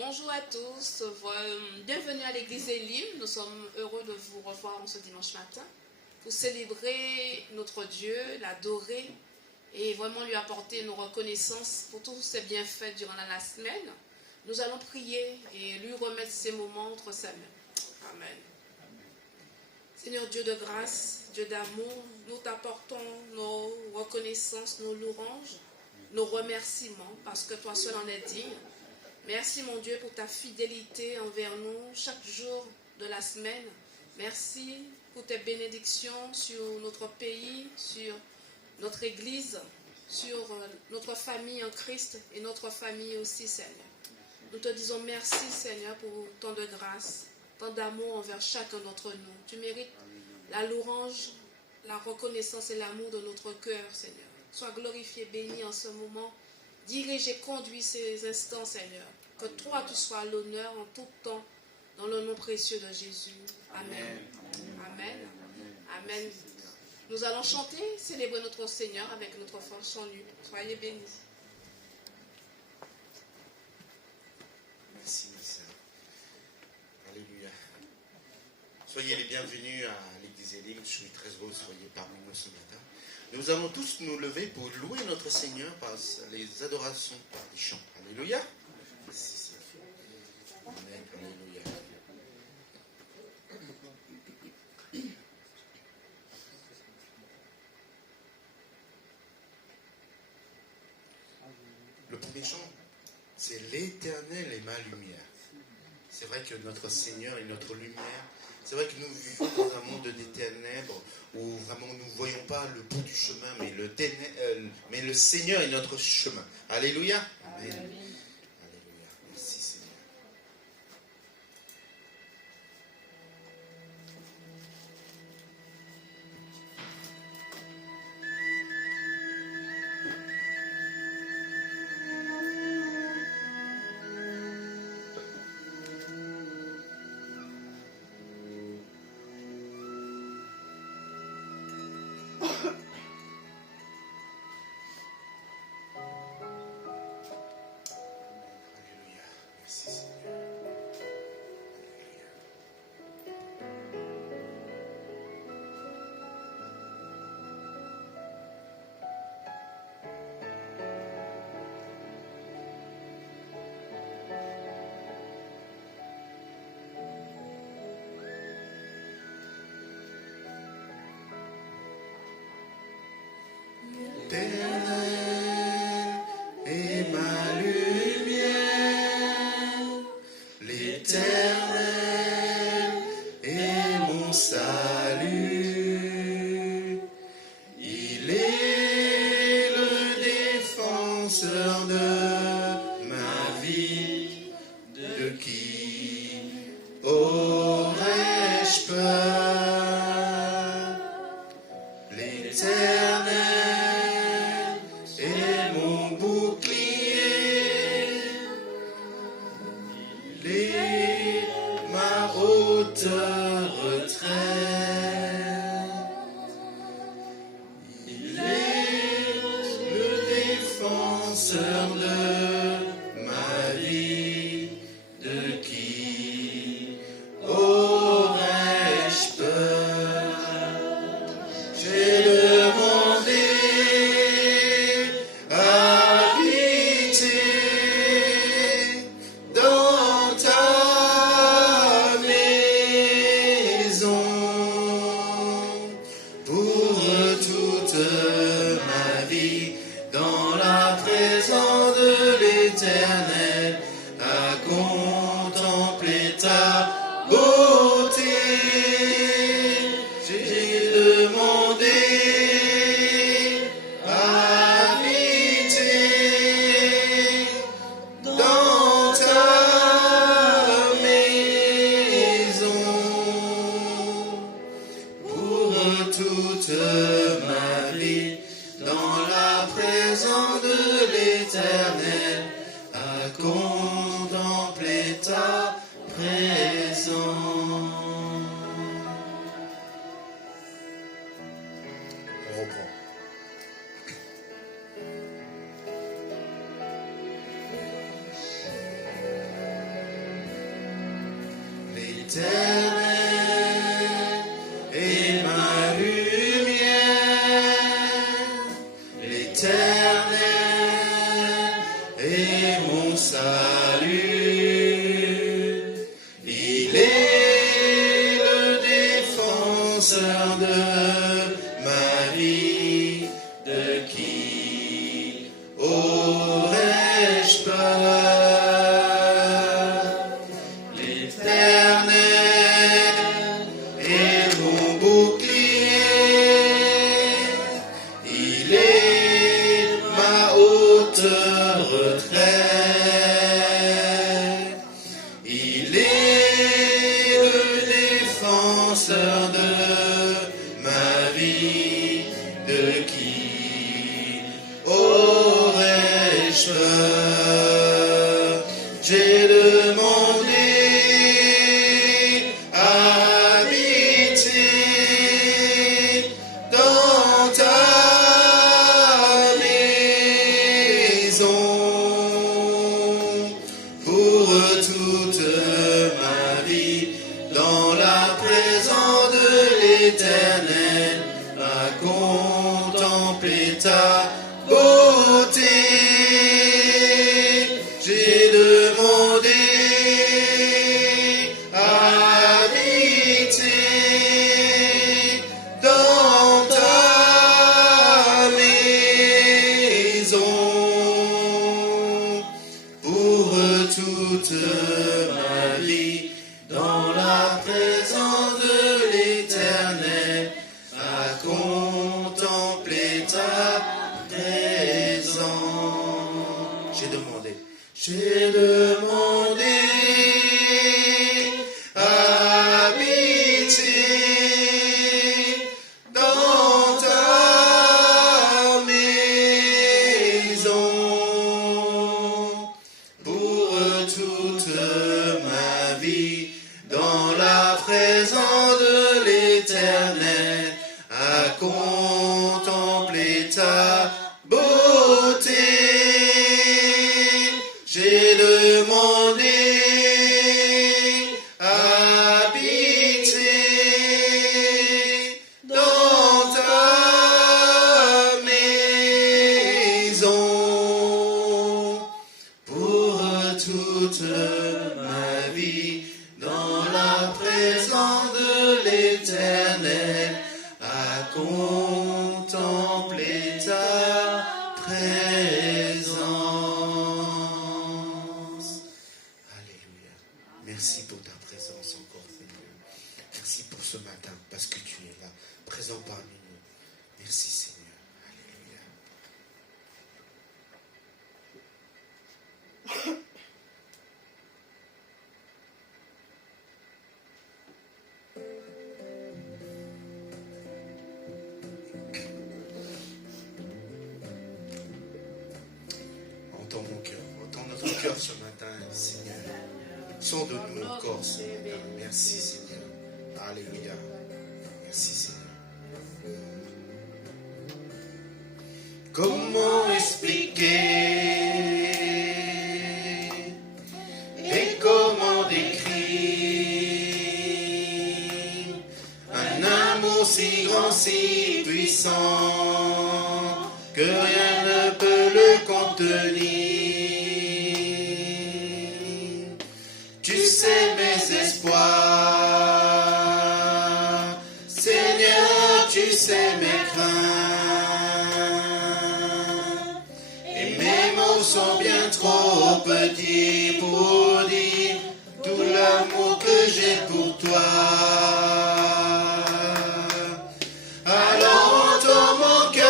Bonjour à tous, bienvenue à l'église Elim. Nous sommes heureux de vous revoir ce dimanche matin pour célébrer notre Dieu, l'adorer et vraiment lui apporter nos reconnaissances pour tous ses bienfaits durant la semaine. Nous allons prier et lui remettre ces moments entre ses mains. Amen. Seigneur Dieu de grâce, Dieu d'amour, nous t'apportons nos reconnaissances, nos louanges, nos remerciements parce que toi seul en es digne. Merci mon Dieu pour ta fidélité envers nous chaque jour de la semaine. Merci pour tes bénédictions sur notre pays, sur notre église, sur notre famille en Christ et notre famille aussi, Seigneur. Nous te disons merci, Seigneur, pour tant de grâce, tant d'amour envers chacun d'entre nous. Tu mérites la louange, la reconnaissance et l'amour de notre cœur, Seigneur. Sois glorifié, béni en ce moment. Dirige et conduis ces instants, Seigneur. Que toi, tu sois à l'honneur en tout temps, dans le nom précieux de Jésus. Amen. Amen. Amen. Nous allons chanter, célébrer notre Seigneur avec notre force en lui. Soyez bénis. Merci, ma sœur. Alléluia. Soyez les bienvenus à l'église Elim. Je suis très heureux que vous soyez parmi nous ce matin. Nous allons tous nous lever pour louer notre Seigneur par les adorations, par les chants. Alléluia. Merci, Seigneur. Amen. Alléluia. Le premier chant, c'est l'Éternel est ma lumière. C'est vrai que notre Seigneur est notre lumière. C'est vrai que nous vivons dans un monde des ténèbres où vraiment nous ne voyons pas le bout du chemin, mais le Seigneur est notre chemin. Alléluia. Amen. Alléluia. Merci Seigneur. Alléluia. Merci Seigneur. Alléluia. L'Éternel est ma lumière, l'Éternel est mon salut. Il est le défenseur de ma vie. De qui aurais-je peur? L'Éternel est mon bouclier, il est ma haute retraite, il est le défenseur de ma vie. De qui aurais-je peur? J'ai demandé à habiter dans ta maison pour toute ma vie, dans la présence de l'Éternel, à contempler ta beauté. J'ai demandé à habiter dans ta maison pour toute ma vie, dans la présence de l'Éternel, à contempler ta présence. On reprend. L'Éternel est ma lumière, l'Éternel est mon salut. Il est le défenseur de ma vie. De qui aurais-je peur? L'Éternel est mon bouclier, il est ma haute retraite, il est le défenseur de ma vie. De qui aurais-je peur? J'ai demandé à habiter dans ta maison pour toute ma vie, dans la présence de l'Éternel, à contempler ta beauté. J'ai demandé à habiter dans ta maison pour toute ma vie, dans la présence de l'Éternel, à contempler ta présence. J'ai demandé à habiter dans ta maison pour toute ma vie, dans la présence de l'Éternel, à contempler ta beauté. J'ai demandé à habiter dans ta maison pour toute ma vie, dans la présence de l'Éternel, à contempler ta présence. Alléluia. Merci pour ta présence encore, Seigneur. Merci pour ce matin, parce que tu es là, présent parmi nous. Merci, Seigneur. Alléluia. Entends mon cœur, entends notre cœur ce matin, Seigneur. Sonde-nous encore ce matin. Merci, Seigneur. Alléluia. Merci, Seigneur. Comment expliquer et comment décrire un amour si grand, si puissant, que rien ne peut le contenir? Tu sais mes espoirs, Seigneur, tu sais mes craintes, et mes mots sont bien trop petits pour dire tout l'amour que j'ai pour toi. Alors entends mon cœur,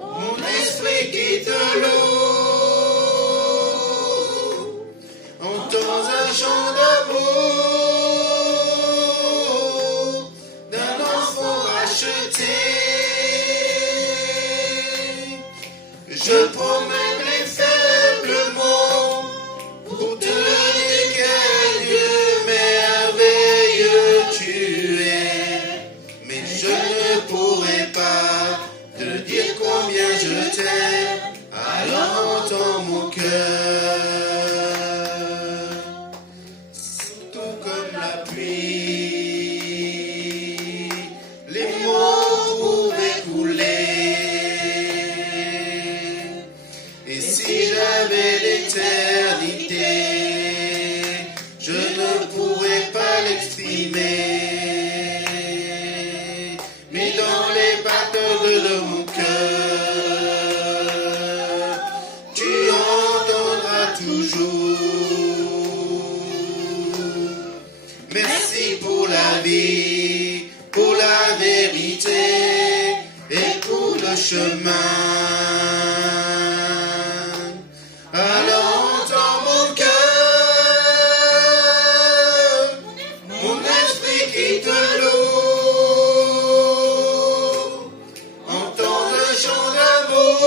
mon esprit qui te loue, entends un chant d'amour d'un enfant racheté. Je promets les faibles mots pour te dire quel Dieu merveilleux tu es. Mais je ne pourrai pas te dire combien je t'aime. Alors entends mon cœur. si j'avais l'éternité, je ne pourrais pas l'exprimer. Mais dans les batteurs de mon cœur, tu entendras toujours. Merci pour la vie, pour la vérité et pour le chemin. Alors entends mon cœur, mon esprit qui te loue. Entends le chant d'amour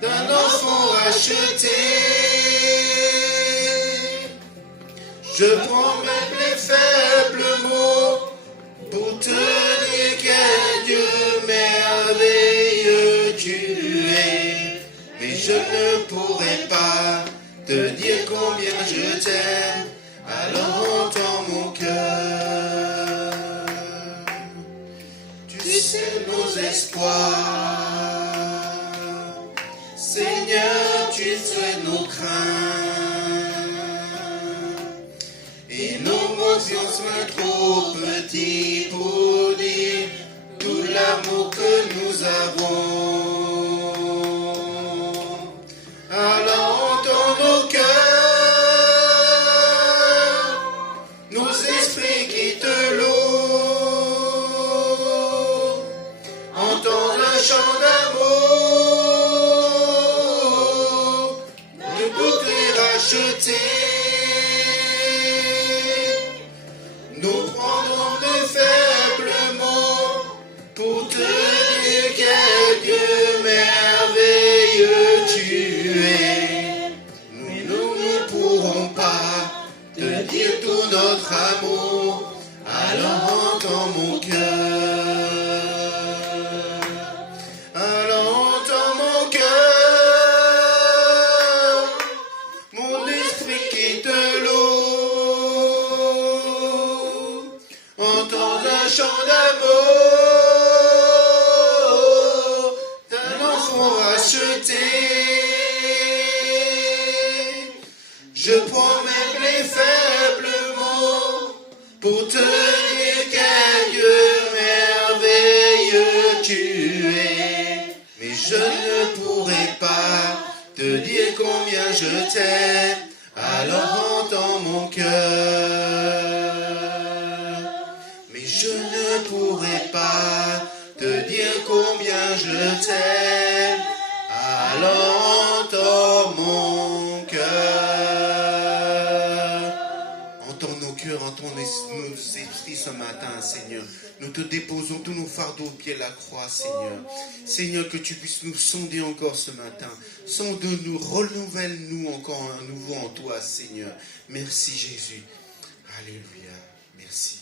d'un enfant racheté. Je prends même les faibles mots pour te dire quel Dieu merveilleux tu es. Mais je ne pourrai pas te dire combien je t'aime. Alors entends mon cœur. Tu sais nos espoirs. Seigneur, tu sais nos craintes. Et nos mots sont trop petits pour dire tout l'amour que nous avons. Alors entends nos cœurs, nos esprits qui te louent. Entends le chant d'amour de beauté rachetée. Nous prendrons de faibles mots pour te dire quel Dieu merveilleux tu es. Nous ne pourrons pas te dire tout notre amour. Alors entends mon cœur. Alors entends mon cœur, mon esprit qui te loue. Entends un chant d'amour d'un enfant racheté. Je prends même les faibles mots pour te dire quel Dieu merveilleux tu es. Mais je ne pourrai pas te dire combien je t'aime. Alors entends mon cœur. Mais je ne pourrai pas te dire combien je t'aime. Alors entends mon cœur. Entends nos cœurs, entends nos esprits ce matin, Seigneur. Nous te déposons tous nos fardeaux au pied de la croix, Seigneur. Seigneur, que tu puisses nous sonder encore ce matin. Sonde-nous, renouvelle-nous encore à nouveau en toi, Seigneur. Merci, Jésus. Alléluia. Merci.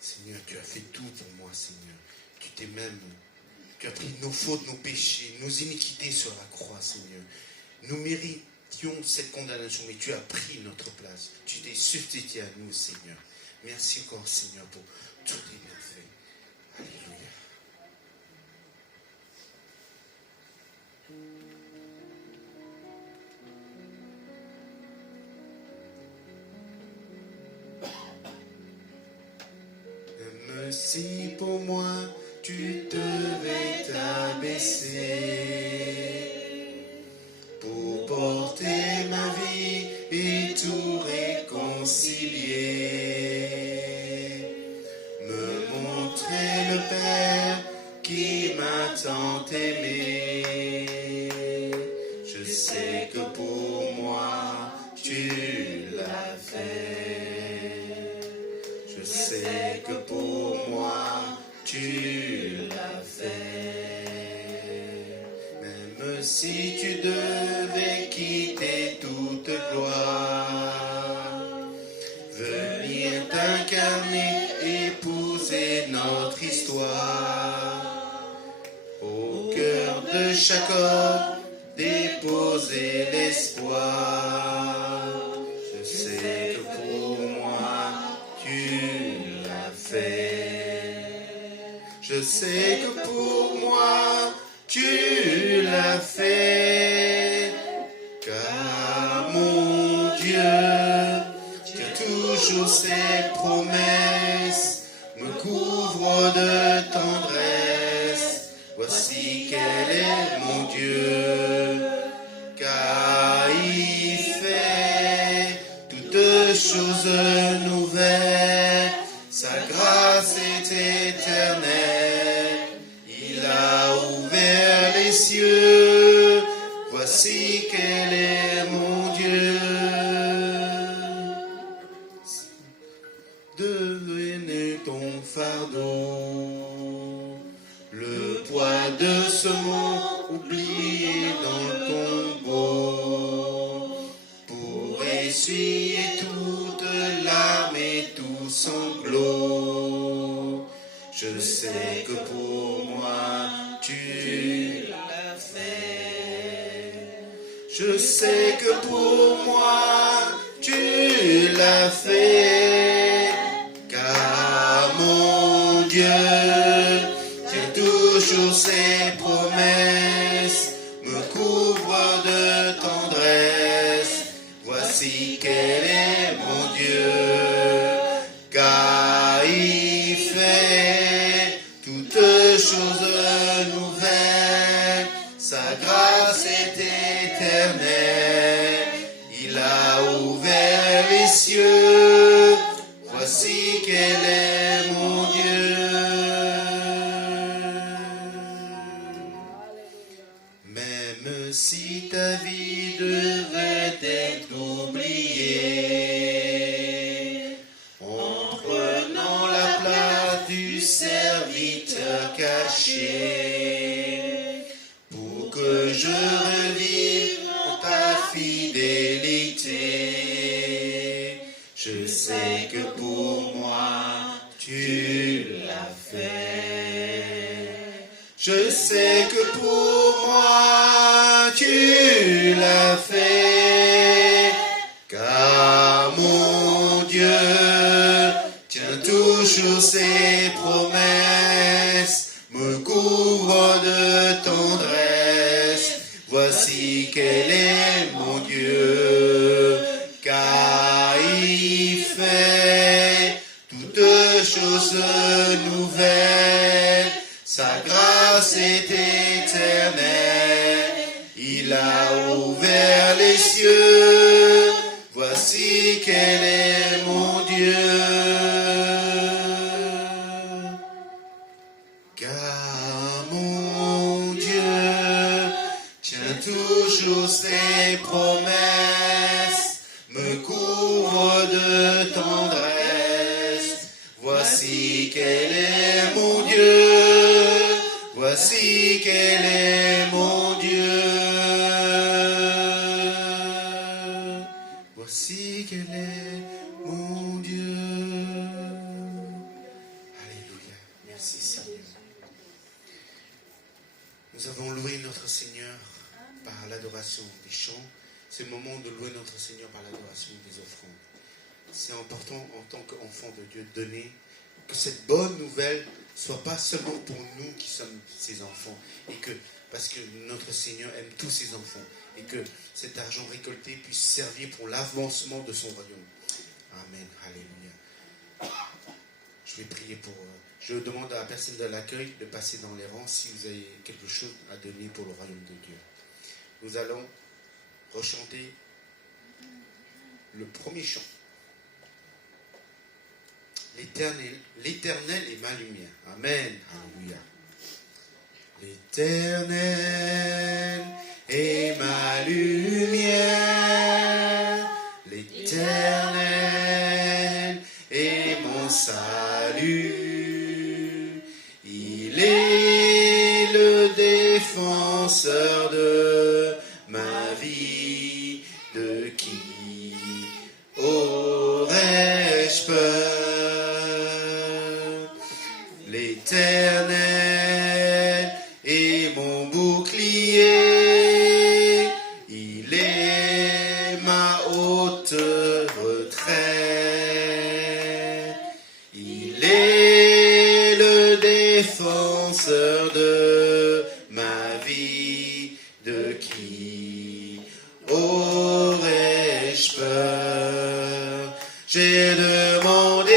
Seigneur, tu as fait tout pour moi, Seigneur. Tu as pris nos fautes, nos péchés, nos iniquités sur la croix, Seigneur. Nous méritions cette condamnation, mais tu as pris notre place. Tu t'es substitué à nous, Seigneur. Merci encore, Seigneur, pour tous les bienfaits. Alléluia. Même si pour moi tu devais t'abaisser pour porter ma vie et tout réconcilier, me montrer le Père qui m'a tant aimé. Je sais que pour moi tu l'as fait. Je sais que pour moi tu l'as fait. Même si tu devais quitter toute gloire, venir t'incarner, épouser notre histoire, au cœur de chaque homme déposer l'espoir. Je sais que pour moi tu l'as fait. Je sais que pour voici quel est mon Dieu, car il fait toutes choses nouvelles, sa grâce est éternelle, il a ouvert les cieux, voici quel est mon Dieu. Devenez ton fardeau, le poids de ce monde oublié dans le tombeau, pour essuyer toute larme et tout sanglot. Je sais que pour moi tu l'as fait. Je sais que pour moi tu l'as fait. Car mon Dieu tient toujours ses promesses, me couvre de tendresse. Voici quel est mon Dieu, car il fait toutes choses nouvelles. Sa grâce est éternelle, il a ouvert les cieux. Voici quel est mon Dieu. Même si ta vie devrait être oubliée, en prenant la place du serviteur caché, pour que je revive ta fidélité, je sais que pour moi tu l'as fait. Je sais que pour moi tu l'as fait. Car mon Dieu tient toujours ses promesses, me couvre de tendresse. Voici quel est mon Dieu, car il fait toutes choses nouvelles. Sa grâce est éternelle, il a ouvert les cieux. Voici quel est mon Dieu. Car mon Dieu tient toujours ses promesses, me couvre de tendresse. Voici quel est mon Dieu. Voici quel est mon Dieu. Voici quel est mon Dieu. Alléluia. Merci Seigneur. Nous avons loué notre Seigneur par l'adoration des chants. C'est le moment de louer notre Seigneur par l'adoration des offrandes. C'est important en tant qu'enfant de Dieu de donner, que cette bonne nouvelle soit pas seulement pour nous qui sommes ses enfants, et que, parce que notre Seigneur aime tous ses enfants, et que cet argent récolté puisse servir pour l'avancement de son royaume. Amen. Alléluia. Je vais prier pour... je demande à la personne de l'accueil de passer dans les rangs si vous avez quelque chose à donner pour le royaume de Dieu. Nous allons rechanter le premier chant. L'Éternel est ma lumière. Amen. Alléluia. L'Éternel est ma lumière. L'Éternel est mon salut. Il est le défenseur de ma vie. De qui aurais-je peur? L'Éternel est mon bouclier, il est ma haute retraite, il est le défenseur de ma vie, de qui aurais-je peur? J'ai demandé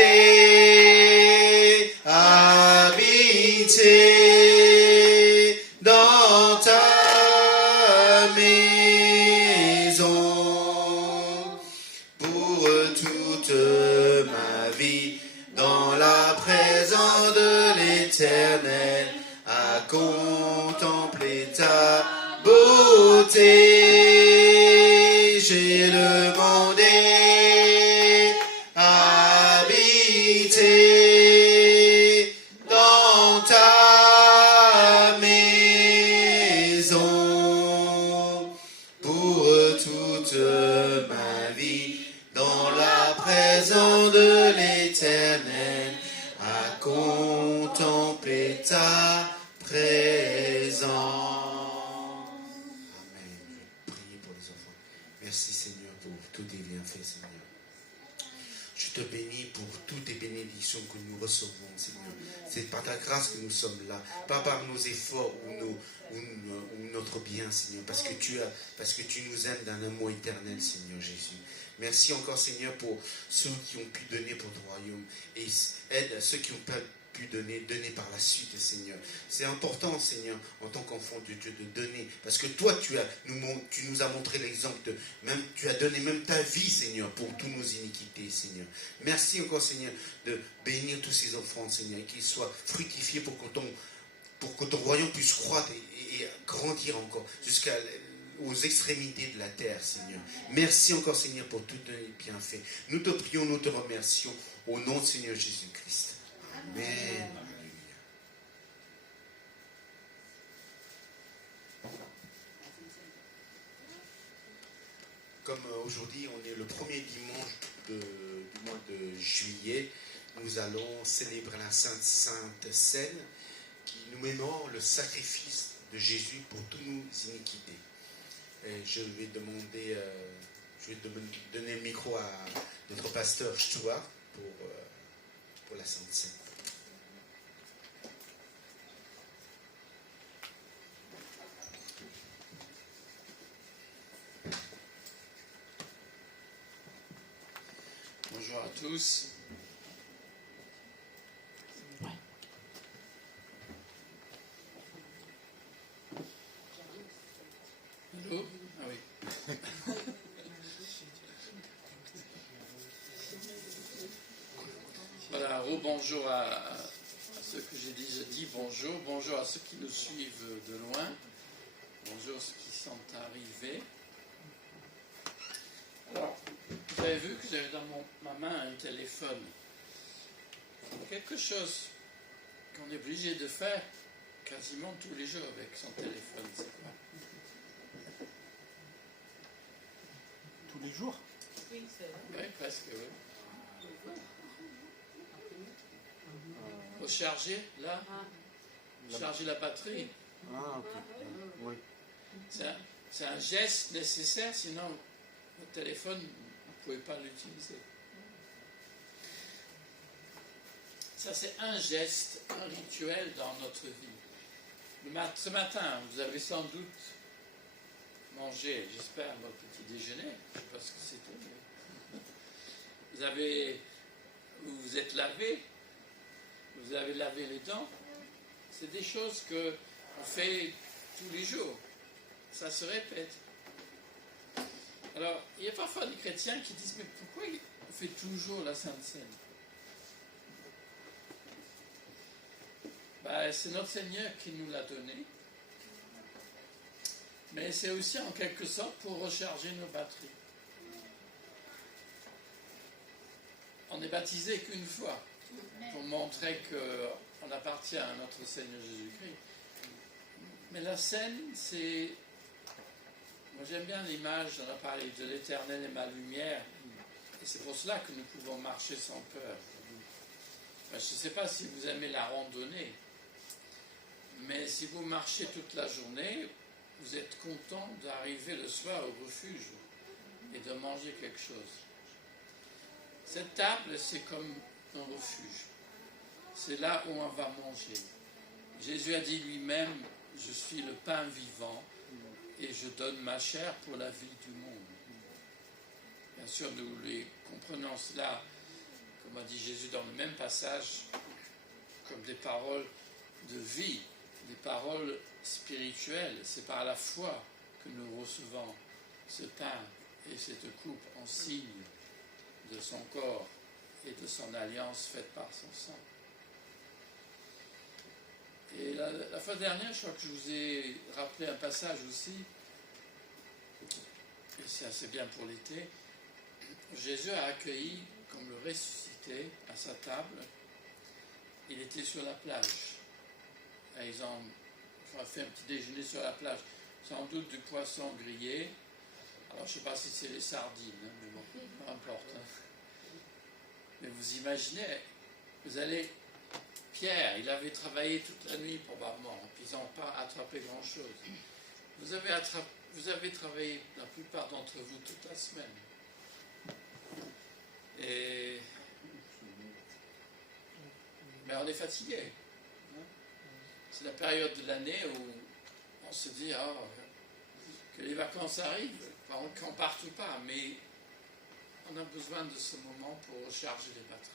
maison pour toute ma vie, dans la présence de l'Éternel, à contempler ta beauté. J'ai demandé à habiter dans ta maison pour toute ma vie, dans la présence de l'Éternel, à contempler ta présence. Amen. Je prie pour les enfants. Merci Seigneur pour tous tes bienfaits, Seigneur. Je te bénis pour toutes tes bénédictions que nous recevons, Seigneur. C'est par ta grâce que nous sommes là, pas par nos efforts ou notre bien, Seigneur, parce que tu nous aimes d'un amour éternel, Seigneur Jésus. Merci encore, Seigneur, pour ceux qui ont pu donner pour ton royaume, et aide ceux qui n'ont pas pu donner par la suite, Seigneur. C'est important, Seigneur, en tant qu'enfant de Dieu, de donner, parce que toi, tu nous as montré l'exemple, tu as donné même ta vie, Seigneur, pour toutes nos iniquités, Seigneur. Merci encore, Seigneur, de bénir tous ces enfants, Seigneur, et qu'ils soient fructifiés pour que ton royaume puisse croître et grandir encore aux extrémités de la terre, Seigneur. Merci encore, Seigneur, pour tous tes bienfaits. Nous te prions, nous te remercions, au nom de Seigneur Jésus-Christ. Amen. Comme aujourd'hui, on est le premier dimanche du mois de juillet, nous allons célébrer la Sainte Seine, qui nous mémore le sacrifice de Jésus pour toutes nos iniquités. Et je vais donner le micro à notre pasteur Stuart pour la Sainte Seine. Bonjour à tous. Allô? Ah oui. Voilà, bonjour à ceux que j'ai déjà dit, bonjour à ceux qui nous suivent de loin, bonjour à ceux qui sont arrivés. Alors, vous avez vu que j'avais dans ma main un téléphone. Quelque chose qu'on est obligé de faire quasiment tous les jours avec son téléphone, c'est quoi? Tous les jours? Oui, presque, oui. Recharger, là? Charger la batterie. Ah, ok. Oui. C'est un geste nécessaire, sinon votre téléphone, vous ne pouvez pas l'utiliser. Ça, c'est un geste, un rituel dans notre vie. Ce matin, vous avez sans doute mangé, j'espère, votre petit déjeuner. Je ne sais pas ce que c'était. Mais vous vous êtes lavé, vous avez lavé les dents. C'est des choses qu'on fait tous les jours. Ça se répète. Alors, il y a parfois des chrétiens qui disent, mais pourquoi on fait toujours la Sainte Seine? C'est notre Seigneur qui nous l'a donné. Mais c'est aussi en quelque sorte pour recharger nos batteries. On n'est baptisé qu'une fois, pour montrer qu'on appartient à notre Seigneur Jésus-Christ. Mais la scène, c'est... Moi j'aime bien l'image, on a parlé de l'Éternel et ma lumière, et c'est pour cela que nous pouvons marcher sans peur. Je ne sais pas si vous aimez la randonnée, mais si vous marchez toute la journée, vous êtes content d'arriver le soir au refuge et de manger quelque chose. Cette table, c'est comme un refuge. C'est là où on va manger. Jésus a dit lui-même, je suis le pain vivant et je donne ma chair pour la vie du monde. Bien sûr, nous les comprenons cela, comme a dit Jésus dans le même passage, comme des paroles de vie, des paroles spirituelles. C'est par la foi que nous recevons ce pain et cette coupe en signe de son corps et de son alliance faite par son sang. Et la fois dernière, je crois que je vous ai rappelé un passage aussi, et c'est assez bien pour l'été. Jésus a accueilli comme le ressuscité à sa table. Il était sur la plage. Et ils ont fait un petit déjeuner sur la plage, sans doute du poisson grillé. Alors je ne sais pas si c'est les sardines, hein, mais bon, peu importe. Hein. Mais vous imaginez, vous allez... Pierre, il avait travaillé toute la nuit probablement, puis ils n'ont pas attrapé grand-chose. Vous avez travaillé, la plupart d'entre vous, toute la semaine. Mais on est fatigué. Hein? C'est la période de l'année où on se dit que les vacances arrivent, qu'on ne parte ou pas, mais on a besoin de ce moment pour recharger les batteries.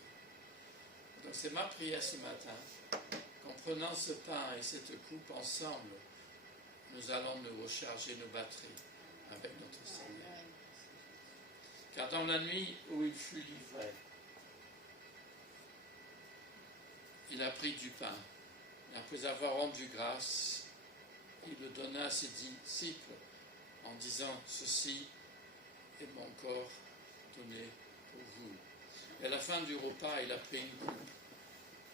Donc c'est ma prière ce matin, qu'en prenant ce pain et cette coupe ensemble, nous allons nous recharger nos batteries avec notre Seigneur. Car dans la nuit où il fut livré, il a pris du pain. Après avoir rendu grâce, il le donna à ses disciples en disant « Ceci est mon corps donné pour vous ». Et à la fin du repas, il a pris une coupe.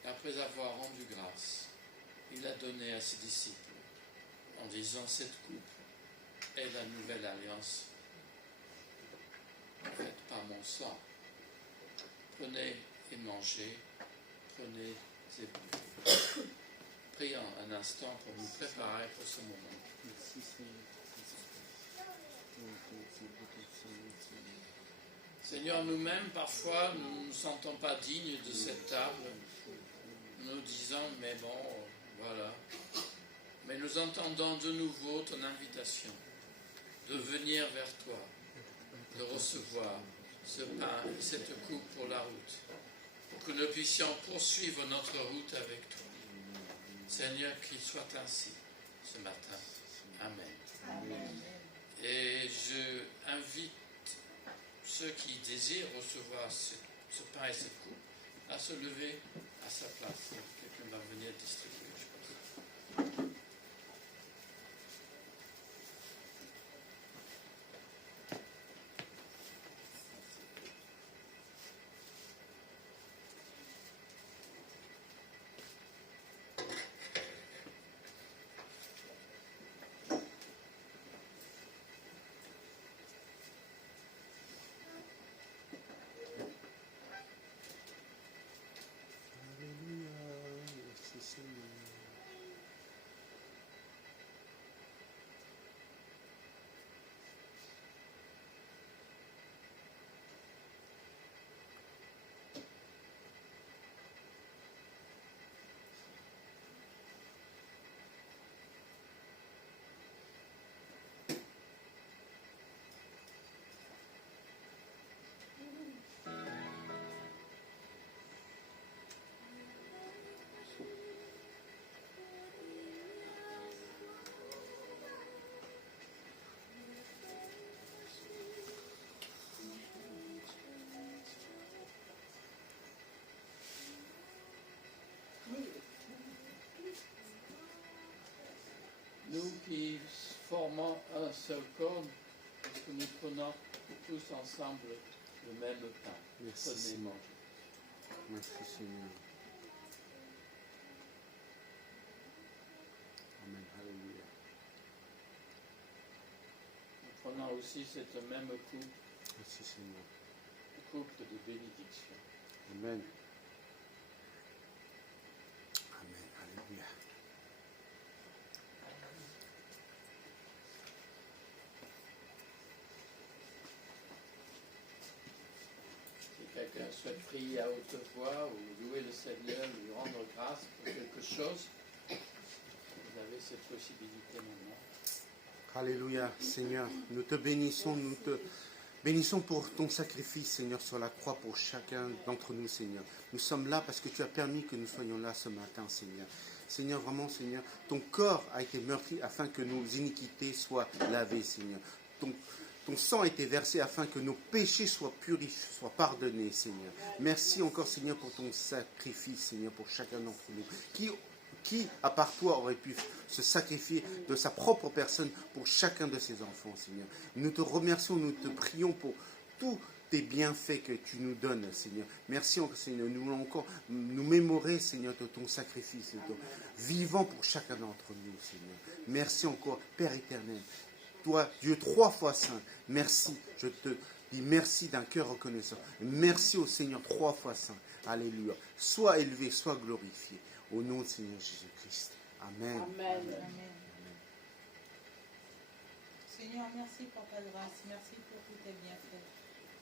Et après avoir rendu grâce, il l'a donnée à ses disciples en disant « Cette coupe est la nouvelle alliance faite par mon sang. Prenez et mangez, prenez et buvez. » Prions un instant pour nous préparer pour ce moment. Seigneur, nous-mêmes, parfois, nous ne nous sentons pas dignes de cette table. Nous disons, mais bon, voilà. Mais nous entendons de nouveau ton invitation de venir vers toi, de recevoir ce pain et cette coupe pour la route, pour que nous puissions poursuivre notre route avec toi. Seigneur, qu'il soit ainsi ce matin. Amen. Et je invite ceux qui désirent recevoir ce pain et cette coupe à se lever à sa place. Quelqu'un va venir distribuer, je pense. Nous qui formons un seul corps, parce que nous prenons tous ensemble le même pain. Merci, Prenez, Seigneur. mangez. Merci Seigneur. Amen. Alléluia. Nous prenons aussi cette même coupe, Merci Seigneur. coupe de bénédiction. Amen. Amen. Alléluia. Si quelqu'un souhaite prier à haute voix ou louer le Seigneur, lui rendre grâce pour quelque chose, vous avez cette possibilité maintenant. Alléluia, Seigneur. Nous te bénissons pour ton sacrifice, Seigneur, sur la croix pour chacun d'entre nous, Seigneur. Nous sommes là parce que tu as permis que nous soyons là ce matin, Seigneur. Seigneur, vraiment, Seigneur, ton corps a été meurtri afin que nos iniquités soient lavées, Seigneur. Ton sang a été versé afin que nos péchés soient purifiés, soient pardonnés, Seigneur. Merci encore, Seigneur, pour ton sacrifice, Seigneur, pour chacun d'entre nous. Qui, à part toi, aurait pu se sacrifier de sa propre personne pour chacun de ses enfants, Seigneur. Nous te remercions, nous te prions pour tous tes bienfaits que tu nous donnes, Seigneur. Merci encore, Seigneur. Nous voulons encore nous mémorer, Seigneur, de ton sacrifice, de ton vivant pour chacun d'entre nous, Seigneur. Merci encore, Père éternel. Toi, Dieu 3 fois saint, merci. Je te dis merci d'un cœur reconnaissant. Merci au Seigneur 3 fois saint. Alléluia. Sois élevé, sois glorifié. Au nom du Seigneur Jésus-Christ. Amen. Amen. Amen. Seigneur, merci pour ta grâce. Merci pour tous tes bienfaits.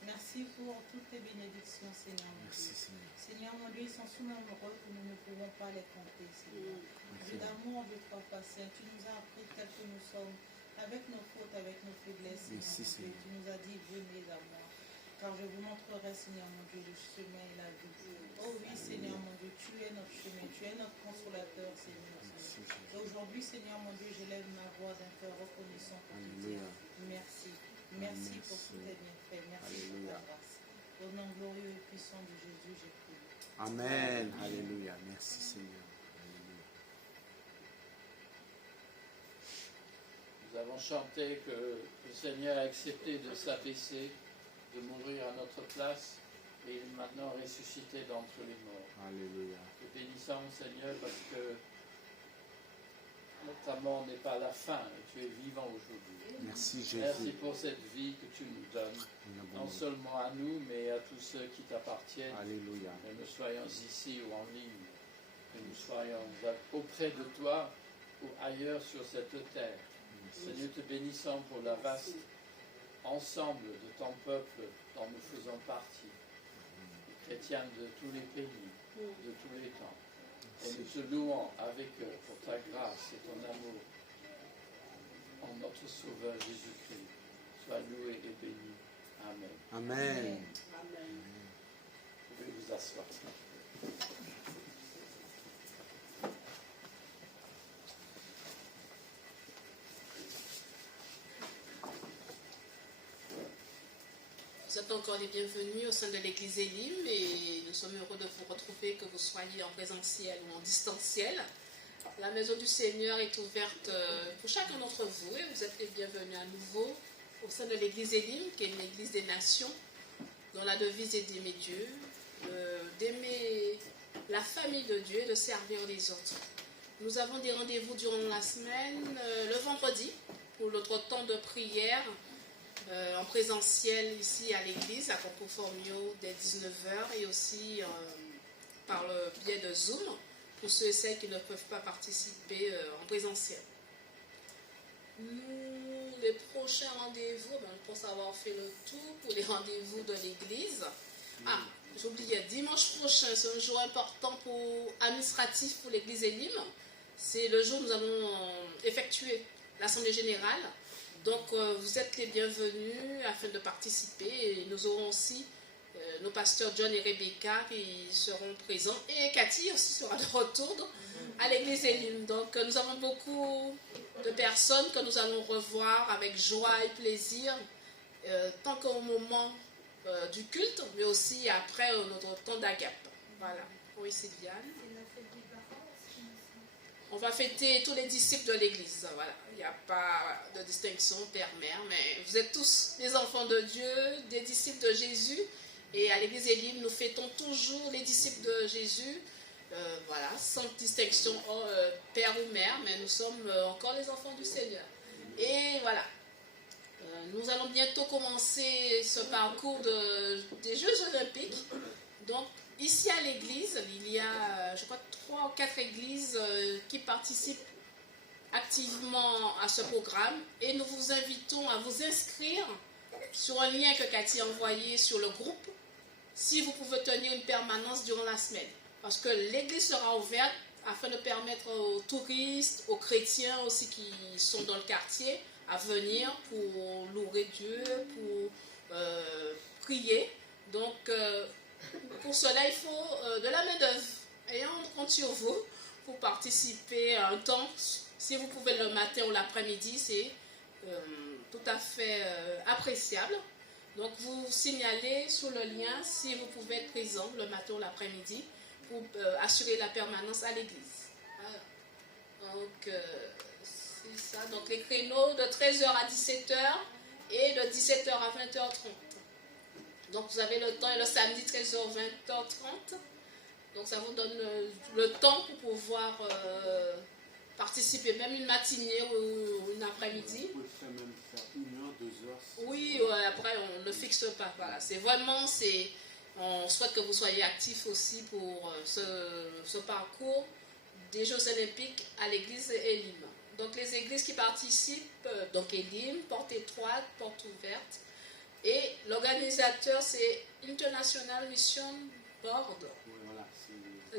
Merci pour toutes tes bénédictions, Seigneur. Merci, Seigneur. Seigneur, mon Dieu, ils sont si nombreux que nous ne pouvons pas les compter, Seigneur. Dieu d'amour, Dieu trois fois saint, tu nous as appris tels que nous sommes, avec nos fautes, avec nos faiblesses, Seigneur. Merci, Mon Dieu. Seigneur. Tu nous as dit, venez à moi, car je vous montrerai, Seigneur, mon Dieu, le chemin et la vie. Oh oui, Seigneur, mon Dieu, tu es notre chemin, tu es notre consolateur, Seigneur. Merci, Et aujourd'hui, Seigneur, mon Dieu, je lève ma voix d'un cœur reconnaissant pour te dire merci. Merci pour tous tes bienfaits. Merci pour ta grâce. Au nom glorieux et puissant de Jésus, j'ai prié. Amen. Alléluia. Merci, Seigneur. Alléluia. Nous avons chanté que le Seigneur a accepté de s'abaisser, de mourir à notre place, et il est maintenant ressuscité d'entre les morts. Alléluia. Te bénissons, Seigneur, parce que ta mort n'est pas la fin, et tu es vivant aujourd'hui. Merci, Merci Jésus. pour cette vie que tu nous donnes, non seulement à nous, mais à tous ceux qui t'appartiennent, Alléluia. que nous soyons ici ou en ligne, que nous soyons auprès de toi ou ailleurs sur cette terre. Seigneur, te bénissons pour la vaste ensemble de ton peuple dont nous faisons partie, les chrétiens de tous les pays, de tous les temps. Et nous te louons avec eux pour ta grâce et ton amour en notre Sauveur Jésus-Christ. Sois loué et béni. Amen. Amen. Vous pouvez vous asseoir. Vous êtes encore les bienvenus au sein de l'église Elim et nous sommes heureux de vous retrouver, que vous soyez en présentiel ou en distanciel. La maison du Seigneur est ouverte pour chacun d'entre vous et vous êtes les bienvenus à nouveau au sein de l'église Elim, qui est une église des nations, dont la devise est d'aimer Dieu, d'aimer la famille de Dieu et de servir les autres. Nous avons des rendez-vous durant la semaine, le vendredi, pour notre temps de prière, en présentiel ici à l'église, à Campo Formio, dès 19h, et aussi par le biais de Zoom, pour ceux et celles qui ne peuvent pas participer en présentiel. Les prochains rendez-vous, je pense avoir fait le tour pour les rendez-vous de l'église. Ah, j'oubliais, dimanche prochain, c'est un jour important administratif pour l'église Elim. C'est le jour où nous allons effectuer l'assemblée générale. Donc, vous êtes les bienvenus afin de participer. Et nous aurons aussi nos pasteurs John et Rebecca qui seront présents. Et Cathy aussi sera de retour à l'église Elim. Donc, nous avons beaucoup de personnes que nous allons revoir avec joie et plaisir, tant qu'au moment du culte, mais aussi après notre temps d'agape. Voilà. Oui, Sylviane. On va fêter tous les disciples de l'église. Voilà. Il n'y a pas de distinction père-mère, mais vous êtes tous des enfants de Dieu, des disciples de Jésus. Et à l'église Elim, nous fêtons toujours les disciples de Jésus. Voilà, sans distinction père ou mère, mais nous sommes encore les enfants du Seigneur. Et voilà, nous allons bientôt commencer ce parcours des Jeux Olympiques. Donc, ici à l'église, il y a, je crois, 3 ou 4 églises qui participent activement à ce programme. Et nous vous invitons à vous inscrire sur un lien que Cathy a envoyé sur le groupe, si vous pouvez tenir une permanence durant la semaine. Parce que l'église sera ouverte afin de permettre aux touristes, aux chrétiens aussi qui sont dans le quartier, à venir pour louer Dieu, pour prier. Donc, pour cela, il faut de la main-d'œuvre. Et on compte sur vous pour participer à un temps. Si vous pouvez le matin ou l'après-midi, c'est tout à fait appréciable. Donc vous signalez sur le lien si vous pouvez être présent le matin ou l'après-midi pour assurer la permanence à l'église. Voilà. Donc c'est ça. Donc les créneaux de 13h à 17h et de 17h à 20h30. Donc vous avez le temps, et le samedi 13h 20h30. Donc ça vous donne le temps pour pouvoir participer, même une matinée ou une après-midi. Vous pouvez même faire 1 heure, 2 heures. Oui, après on ne fixe pas. Voilà. C'est vraiment, on souhaite que vous soyez actifs aussi pour ce parcours des Jeux Olympiques à l'église Elim. Donc les églises qui participent, donc Elim, porte étroite, porte ouverte. Et l'organisateur, c'est International Mission Board. Oui, voilà,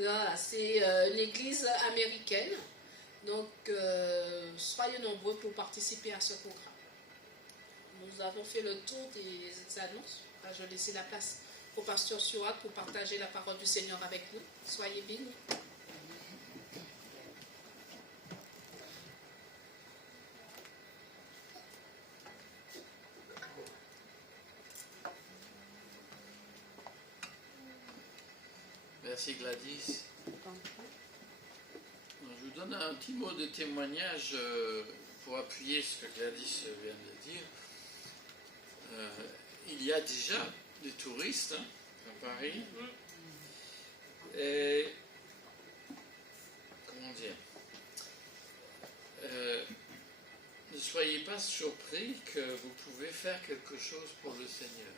Voilà, c'est une église américaine. Donc, soyez nombreux pour participer à ce programme. Nous avons fait le tour des annonces. Je vais laisser la place au pasteur Surat pour partager la parole du Seigneur avec nous. Soyez bénis. Merci Gladys. Je vous donne un petit mot de témoignage pour appuyer ce que Gladys vient de dire. Il y a déjà des touristes à Paris. Et comment dire, ne soyez pas surpris que vous pouvez faire quelque chose pour le Seigneur.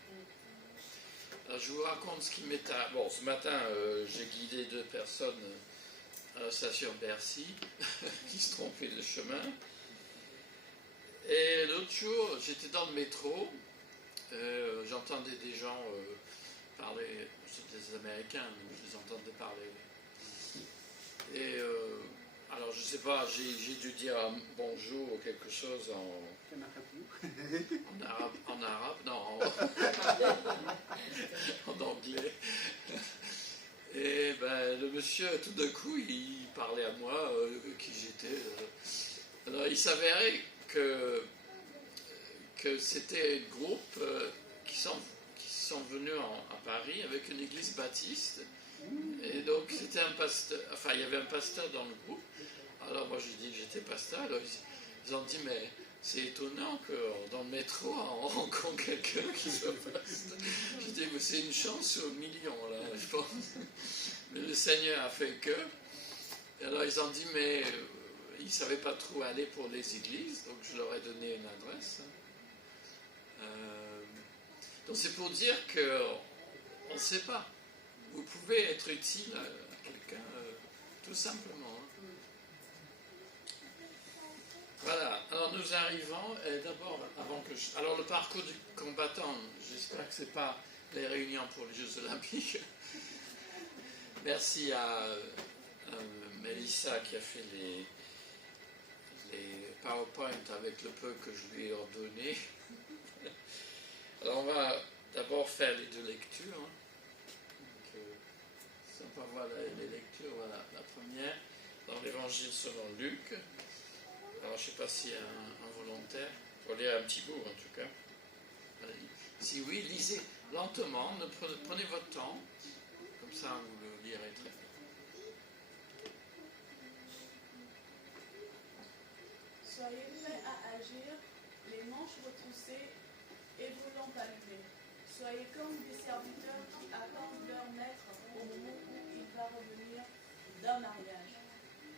Alors, je vous raconte ce qui m'est arrivé. Bon, ce matin, j'ai guidé 2 personnes à la station Bercy qui se trompaient de chemin. Et l'autre jour, j'étais dans le métro. J'entendais des gens parler. C'était des Américains, je les entendais parler. Et alors, je sais pas, j'ai dû dire bonjour ou quelque chose en arabe, non, en anglais. Et ben, le monsieur, tout d'un coup, il parlait à moi, qui j'étais. Alors, il s'avérait que c'était un groupe qui sont venus à Paris avec une église baptiste. Et donc, c'était un pasteur, enfin, il y avait un pasteur dans le groupe. Alors, moi, j'ai dit que j'étais pasteur. Alors, ils ont dit, mais c'est étonnant que dans le métro, on rencontre quelqu'un qui soit pasteur. J'ai dit, mais c'est une chance sur 1 million, là, je pense. Mais le Seigneur a fait que. Et alors, ils ont dit, mais ils ne savaient pas trop aller pour les églises, donc je leur ai donné une adresse. Donc, c'est pour dire qu'on ne sait pas. Vous pouvez être utile à quelqu'un, tout simplement. Voilà, alors nous arrivons, d'abord, alors le parcours du combattant, j'espère que ce n'est pas les réunions pour les Jeux Olympiques. Merci à Mélissa qui a fait les PowerPoint avec le peu que je lui ai ordonné. Alors on va d'abord faire les 2 lectures. Si on peut voir les lectures, voilà, la première, dans l'Évangile selon Luc. Alors, je ne sais pas s'il y a un volontaire. Il faut lire un petit bout, en tout cas. Si oui, lisez lentement, prenez votre temps. Comme ça, vous le lirez très bien. Soyez prêts à agir, les manches retroussées et vos lampes allumées. Soyez comme des serviteurs qui attendent leur maître au moment où il va revenir d'un mariage,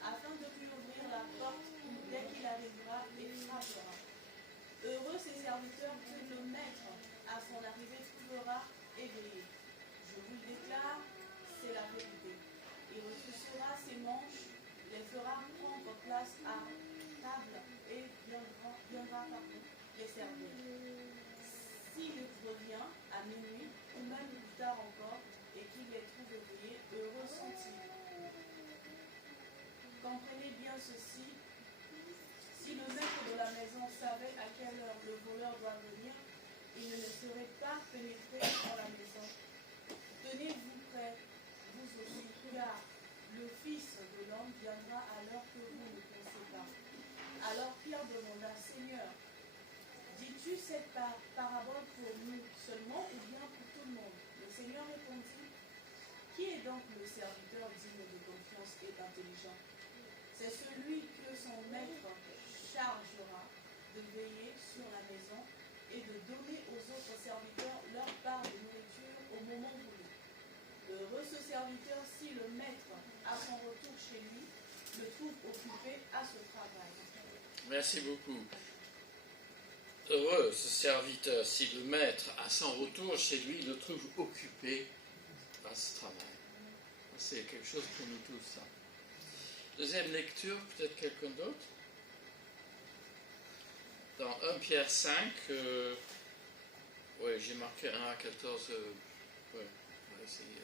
afin de lui ouvrir la porte dès qu'il arrivera et frappera. Heureux ces serviteurs que le maître, à son arrivée, trouvera éveillés. Je vous le déclare, c'est la vérité. Il retroussera ses manches, les fera prendre place à table et viendra les servir. S'il revient à minuit, ou même plus tard encore, et qu'il les trouve éveillés, heureux sont-ils. Comprenez bien ceci, si le maître de la maison savait à quelle heure le voleur doit venir, il ne laisserait pas pénétrer dans la maison. Tenez-vous prêts, vous aussi, car le le Fils de l'homme viendra à l'heure que vous ne pensez pas. Alors Pierre demanda, Seigneur, dis-tu cette parabole pour nous seulement ou bien pour tout le monde? Le Seigneur répondit, qui est donc le serviteur digne de confiance et intelligent? C'est celui que son maître chargera de veiller sur la maison et de donner aux autres serviteurs leur part de nourriture au moment voulu. Heureux ce serviteur si le maître, à son retour chez lui, le trouve occupé à ce travail. Merci beaucoup. Heureux ce serviteur si le maître, à son retour chez lui, le trouve occupé à ce travail. C'est quelque chose pour nous tous. Ça. Deuxième lecture, peut-être quelqu'un d'autre? Dans 1 Pierre 5, j'ai marqué 1 à 14. On va essayer.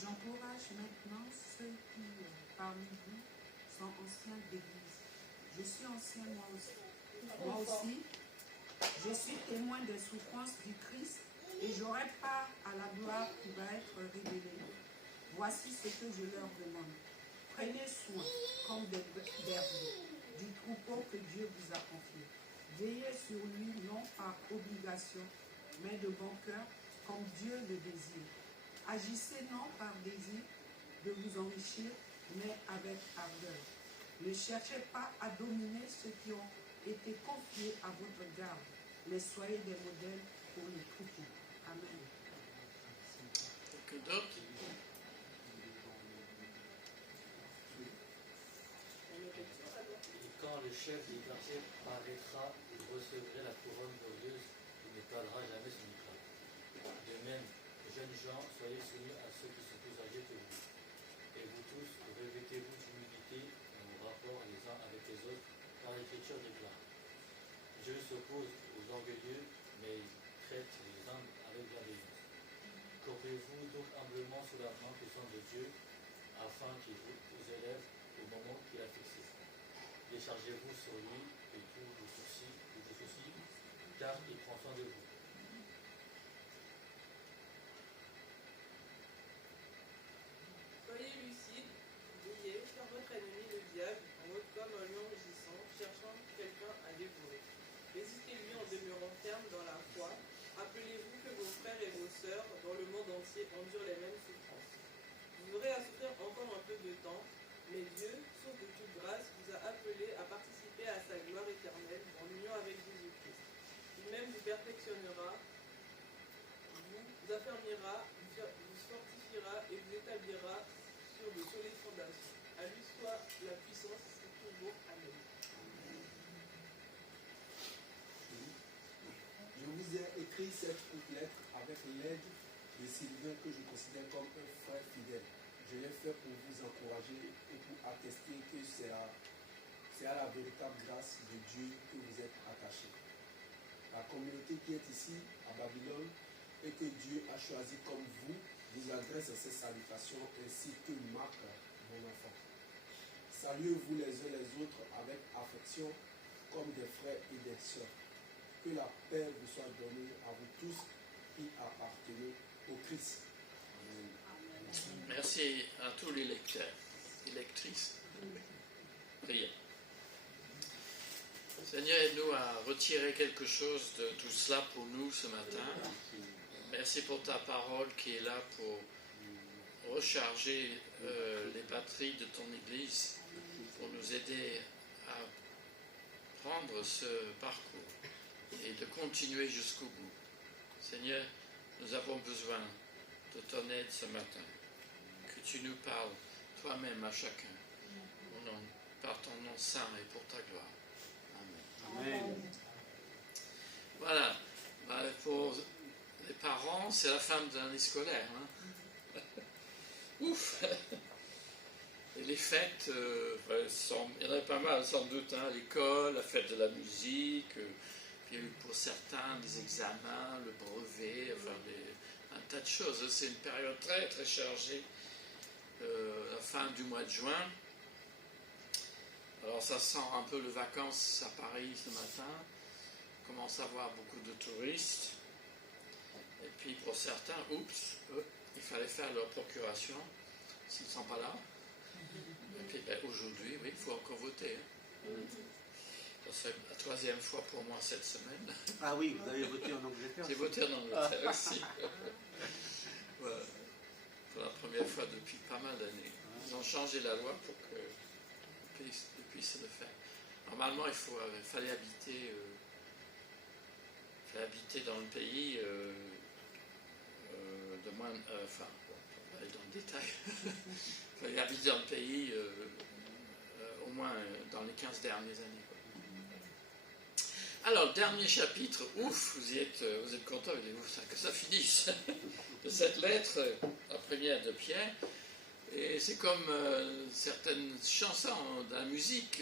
J'encourage maintenant ceux qui, parmi vous, sont anciens d'église. Je suis ancien moi aussi. Moi aussi, je suis témoin des souffrances du Christ et j'aurai part à la gloire qui va être révélée. Voici ce que je leur demande. Prenez soin, comme des bergers, du troupeau que Dieu vous a confié. Veillez sur lui non par obligation, mais de bon cœur, comme Dieu le désire. Agissez non par désir de vous enrichir, mais avec ardeur. Ne cherchez pas à dominer ceux qui ont été confiés à votre garde, mais soyez des modèles pour les troupeaux. Amen. Quelqu'un d'autre? Et quand le chef des quartiers paraîtra, vous recevrez la couronne glorieuse qui ne perdra jamais son éclat. De même, jeunes gens, soyez soumis à ceux qui sont plus âgés que vous. Et vous tous, revêtez-vous d'humilité dans vos rapports les uns avec les autres, car l'Écriture déclare. Dieu s'oppose aux orgueilleux, mais il traite les humbles avec bienveillance. Courbez-vous donc humblement sous la main puissante de Dieu, afin qu'il vous élève au moment qu'il a fixé. Déchargez-vous sur lui de tous vos soucis, car il prend soin de vous. Soyez lucides, veillez, car votre ennemi le diable rôde comme un lion rugissant, cherchant quelqu'un à dévorer. Résistez-lui en demeurant ferme dans la foi. Rappelez-vous que vos frères et vos sœurs dans le monde entier endurent les mêmes souffrances. Vous aurez à souffrir encore un peu de temps, mais Dieu, source de toute grâce, vous a appelé à participer à sa gloire éternelle en union avec Jésus-Christ. Lui-même vous perfectionnera, vous affermira, vous fortifiera et vous établira sur de solides fondations. À lui soit la puissance pour toujours. Amen. Je vous ai écrit cette courte lettre avec l'aide de Sylvain que je considère comme un frère fidèle. Je l'ai fait pour vous encourager et pour attester que c'est à la véritable grâce de Dieu que vous êtes attachés. La communauté qui est ici, à Babylone, et que Dieu a choisi comme vous adresse ces salutations ainsi que Marc, mon enfant. Saluez-vous les uns les autres avec affection comme des frères et des sœurs. Que la paix vous soit donnée à vous tous qui appartenez au Christ. Amen. Merci à tous les lecteurs et lectrices. Priez. Seigneur, aide-nous à retirer quelque chose de tout cela pour nous ce matin. Merci pour ta parole qui est là pour recharger les batteries de ton Église, pour nous aider à prendre ce parcours et de continuer jusqu'au bout. Seigneur, nous avons besoin de ton aide ce matin. Que tu nous parles toi-même à chacun. Au nom, par ton nom saint et pour ta gloire. Amen. Amen. Voilà. Pour les parents, c'est la fin de l'année scolaire. Hein? Ouf! Et les fêtes, il y en a pas mal sans doute. Hein? L'école, la fête de la musique, puis il y a eu pour certains des examens, le brevet, enfin un tas de choses. C'est une période très très chargée. La fin du mois de juin. Alors ça sent un peu les vacances à Paris ce matin. On commence à voir beaucoup de touristes. Et puis pour certains, il fallait faire leur procuration, s'ils ne sont pas là. Et puis aujourd'hui, oui, il faut encore voter. C'est la troisième fois pour moi cette semaine. Ah oui, vous avez voté en Angleterre. J'ai voté en Angleterre aussi. Voilà. Pour la première fois depuis pas mal d'années. Ils ont changé la loi pour que puisse le faire. Normalement, il fallait habiter dans le pays de moins... enfin, on va aller dans le détail. Il fallait habiter dans le pays au moins dans les 15 dernières années. Alors, dernier chapitre, ouf, vous êtes content, que ça finisse, de cette lettre, la première de Pierre. Et c'est comme certaines chansons de la musique,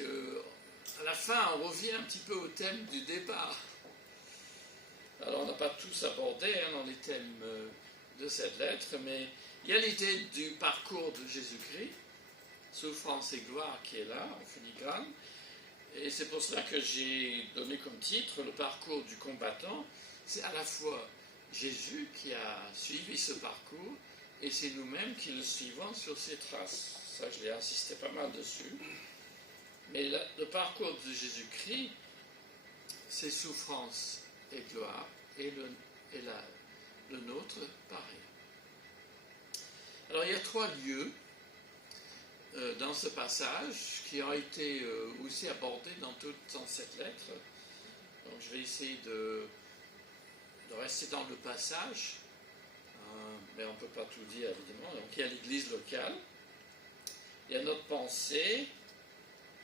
à la fin, on revient un petit peu au thème du départ. Alors, on n'a pas tous abordé dans les thèmes de cette lettre, mais il y a l'idée du parcours de Jésus-Christ, souffrance et gloire qui est là, en filigrane. Et c'est pour cela que j'ai donné comme titre le parcours du combattant. C'est à la fois Jésus qui a suivi ce parcours et c'est nous-mêmes qui le suivons sur ses traces. Ça, je l'ai insisté pas mal dessus. Mais le parcours de Jésus-Christ, c'est souffrance et gloire et le nôtre, pareil. Alors, il y a 3 lieux dans ce passage qui ont été aussi abordés dans cette lettre. Donc je vais essayer de rester dans le passage, mais on ne peut pas tout dire évidemment. Donc il y a l'église locale, il y a notre pensée,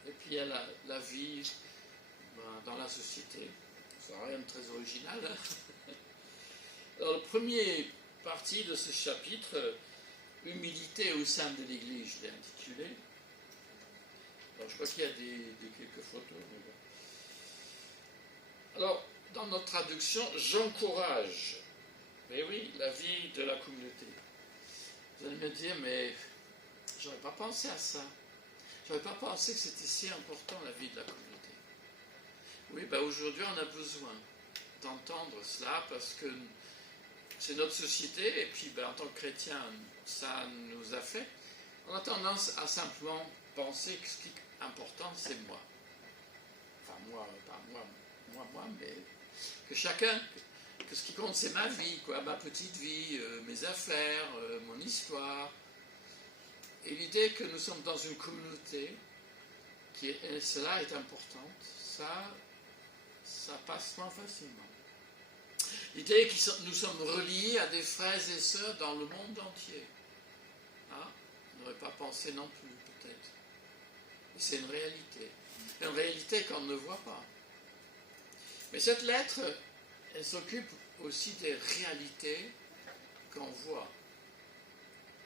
et puis il y a la vie dans la société. Ça n'a rien de très original. Hein. Alors la première partie de ce chapitre, humilité au sein de l'Église, je l'ai intitulé. Alors, je crois qu'il y a quelques photos. Mais bon. Alors, dans notre traduction, j'encourage, mais oui, la vie de la communauté. Vous allez me dire, mais j'aurais pas pensé à ça. J'aurais pas pensé que c'était si important, la vie de la communauté. Oui, ben aujourd'hui, on a besoin d'entendre cela parce que c'est notre société, et puis en tant que chrétien, ça nous affecte. On a tendance à simplement penser que ce qui est important, c'est moi. Enfin, moi, pas moi, mais que chacun, que ce qui compte, c'est ma vie, quoi, ma petite vie, mes affaires, mon histoire. Et l'idée que nous sommes dans une communauté, et cela est important, ça passe moins facilement. L'idée que nous sommes reliés à des frères et sœurs dans le monde entier. Ah, on n'aurait pas pensé non plus, peut-être. Mais c'est une réalité. Une réalité qu'on ne voit pas. Mais cette lettre, elle s'occupe aussi des réalités qu'on voit.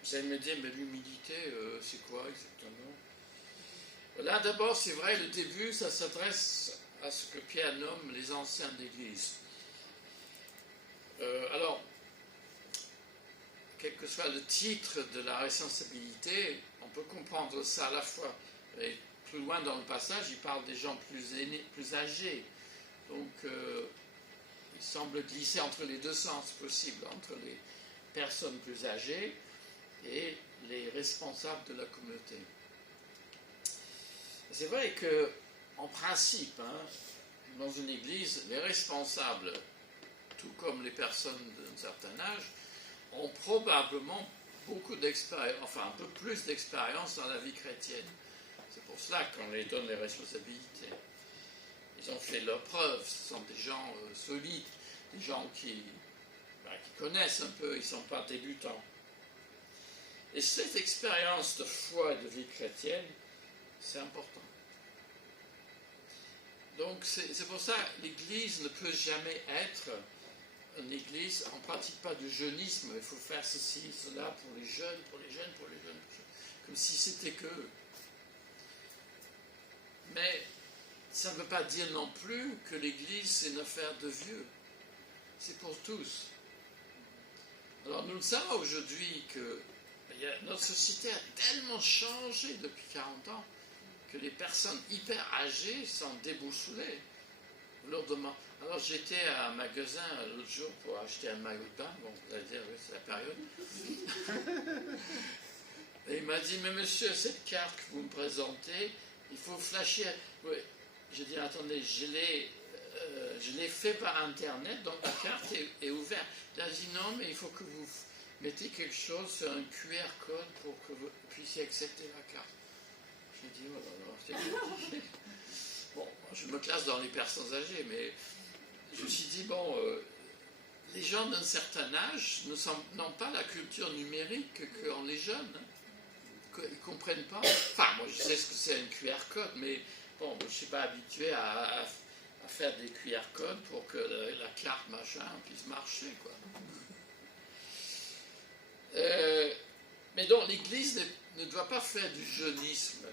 Vous allez me dire, mais l'humilité, c'est quoi exactement? Là, d'abord, c'est vrai, le début, ça s'adresse à ce que Pierre nomme les anciens d'Église. Alors, quel que soit le titre de la responsabilité, on peut comprendre ça à la fois. Et plus loin dans le passage, il parle des gens plus âgés. Donc, il semble glisser entre les deux sens possibles, entre les personnes plus âgées et les responsables de la communauté. C'est vrai que, en principe, dans une église, les responsables, tout comme les personnes d'un certain âge, ont probablement beaucoup d'expérience, enfin un peu plus d'expérience dans la vie chrétienne. C'est pour cela qu'on les donne les responsabilités. Ils ont fait leurs preuves, ce sont des gens solides, des gens qui connaissent un peu, ils ne sont pas débutants. Et cette expérience de foi et de vie chrétienne, c'est important. Donc c'est pour ça que l'Église ne peut jamais être une Église, on ne pratique pas du jeunisme, il faut faire ceci, cela pour les jeunes, comme si c'était qu'eux. Mais ça ne veut pas dire non plus que l'Église c'est une affaire de vieux. C'est pour tous. Alors nous le savons aujourd'hui que notre société a tellement changé depuis 40 ans que les personnes hyper âgées sont déboussolées. Alors j'étais à un magasin l'autre jour pour acheter un maillot de bain. Bon, vous allez dire, oui, c'est la période. Et il m'a dit, mais monsieur, cette carte que vous me présentez, il faut flasher. Oui. J'ai dit, attendez, je l'ai fait par Internet, donc la carte est ouverte. Il a dit, non, mais il faut que vous mettez quelque chose sur un QR code pour que vous puissiez accepter la carte. J'ai dit, oh là là, c'est compliqué. Bon, je me classe dans les personnes âgées, mais je me suis dit, bon, les gens d'un certain âge n'ont pas la culture numérique quand les jeunes. Ils ne comprennent pas. Enfin, moi, je sais ce que c'est un QR code, mais bon, moi, je ne suis pas habitué à faire des QR codes pour que la carte machin puisse marcher, quoi. Mais donc, l'Église ne doit pas faire du jeunisme.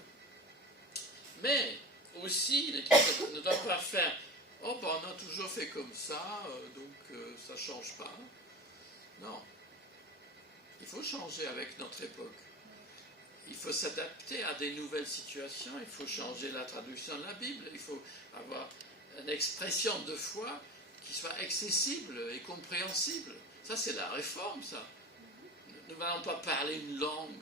Mais aussi, l'Église ne doit pas faire « Oh, ben, on a toujours fait comme ça, donc ça ne change pas. » Non. Il faut changer avec notre époque. Il faut s'adapter à des nouvelles situations, il faut changer la traduction de la Bible, il faut avoir une expression de foi qui soit accessible et compréhensible. Ça, c'est la réforme, ça. Nous n'allons pas parler une langue.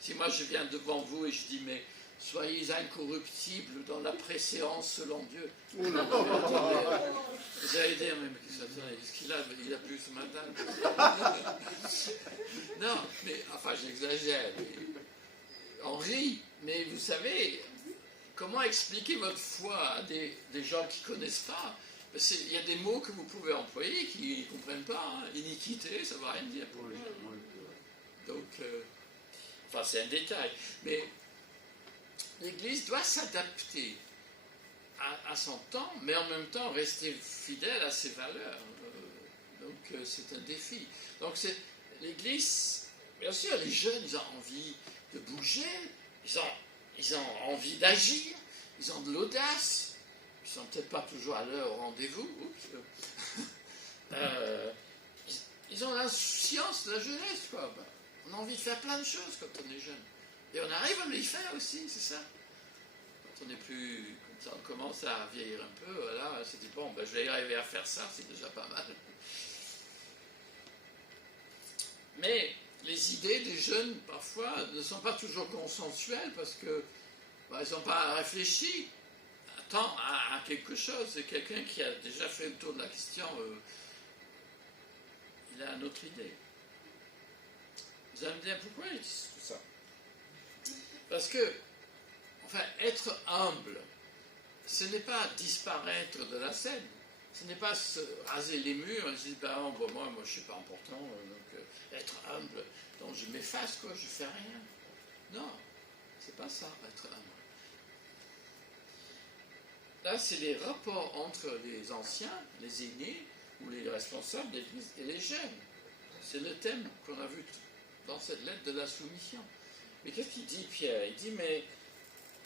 Si moi, je viens devant vous et je dis, mais soyez incorruptibles dans la préséance selon Dieu. Vous allez dire, mais qu'est-ce qu'il a bu ce matin? Non, mais, enfin, j'exagère. On rit, mais vous savez, comment expliquer votre foi à des gens qui ne connaissent pas? Il y a des mots que vous pouvez employer qui ne comprennent pas. Hein. Iniquité, ça ne va rien dire pour les gens. Donc, enfin, c'est un détail. Mais l'Église doit s'adapter à son temps, mais en même temps rester fidèle à ses valeurs. Donc, c'est un défi. Donc, l'Église, bien sûr, les jeunes, ils ont envie de bouger, ils ont envie d'agir, ils ont de l'audace, ils ne sont peut-être pas toujours à l'heure au rendez-vous, ils ont l'insouciance de la jeunesse, quoi. On a envie de faire plein de choses quand on est jeune. Et on arrive à les faire aussi, c'est ça. Quand on est plus, comme ça, on commence à vieillir un peu, voilà, on se dit, bon, ben, je vais arriver à faire ça, c'est déjà pas mal. Mais les idées des jeunes, parfois, ne sont pas toujours consensuelles parce que ils n'ont pas réfléchi à quelque chose. C'est quelqu'un qui a déjà fait le tour de la question, il a une autre idée. Vous allez me dire pourquoi ils disent tout ça? Parce que, enfin, être humble, ce n'est pas disparaître de la scène. Ce n'est pas se raser les murs et se dire, ben, moi je ne suis pas important, donc être humble, donc je m'efface, quoi, je ne fais rien. Non, c'est pas ça, être humble. Là, c'est les rapports entre les anciens, les aînés, ou les responsables de l'Église et les jeunes. C'est le thème qu'on a vu dans cette lettre de la soumission. Mais qu'est-ce qu'il dit, Pierre? Il dit, mais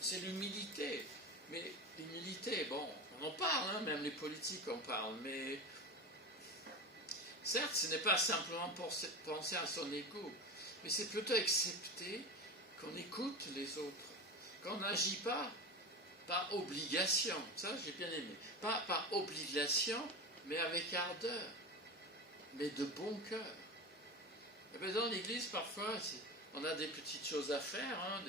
c'est l'humilité. Mais l'humilité, bon, on en parle, hein, même les politiques en parlent, mais certes, ce n'est pas simplement penser à son ego, mais c'est plutôt accepter qu'on écoute les autres, qu'on n'agit pas par obligation. Ça, j'ai bien aimé. Pas par obligation, mais avec ardeur, mais de bon cœur. Et bien, dans l'Église, parfois, on a des petites choses à faire, hein,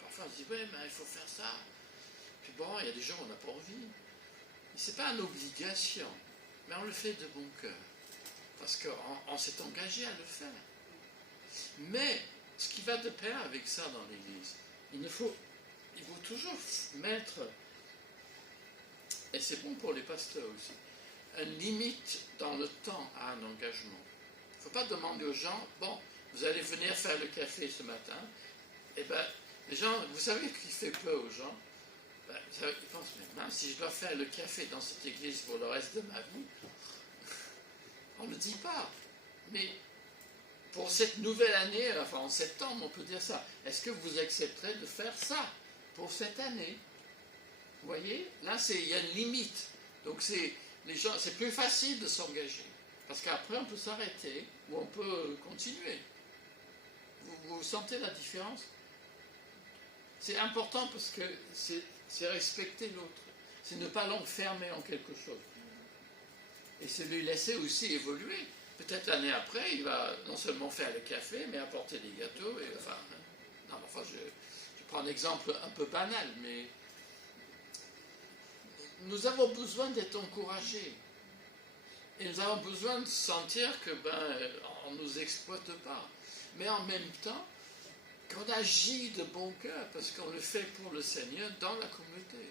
parfois on se dit, ouais, mais il faut faire ça. Puis bon, il y a des jours où on n'a pas envie. Ce n'est pas une obligation, mais on le fait de bon cœur. Parce qu'on s'est engagé à le faire. Mais, ce qui va de pair avec ça dans l'Église, il faut toujours mettre, et c'est bon pour les pasteurs aussi, une limite dans le temps à un engagement. Il ne faut pas demander aux gens, bon, vous allez venir faire le café ce matin, et bien, les gens, vous savez ce qui fait peur aux gens? Ben, ils pensent, mais même si je dois faire le café dans cette église pour le reste de ma vie, on ne le dit pas. Mais pour cette nouvelle année, enfin en septembre, on peut dire ça. Est-ce que vous accepterez de faire ça pour cette année? Vous voyez? Là, il y a une limite. Donc, c'est plus facile de s'engager. Parce qu'après, on peut s'arrêter ou on peut continuer. Vous sentez la différence? C'est important parce que c'est respecter l'autre. C'est ne pas l'enfermer en quelque chose. Et c'est lui laisser aussi évoluer. Peut-être l'année après, il va non seulement faire le café, mais apporter des gâteaux. Et, je prends un exemple un peu banal, mais nous avons besoin d'être encouragés. Et nous avons besoin de sentir que on ne nous exploite pas. Mais en même temps, qu'on agit de bon cœur, parce qu'on le fait pour le Seigneur dans la communauté.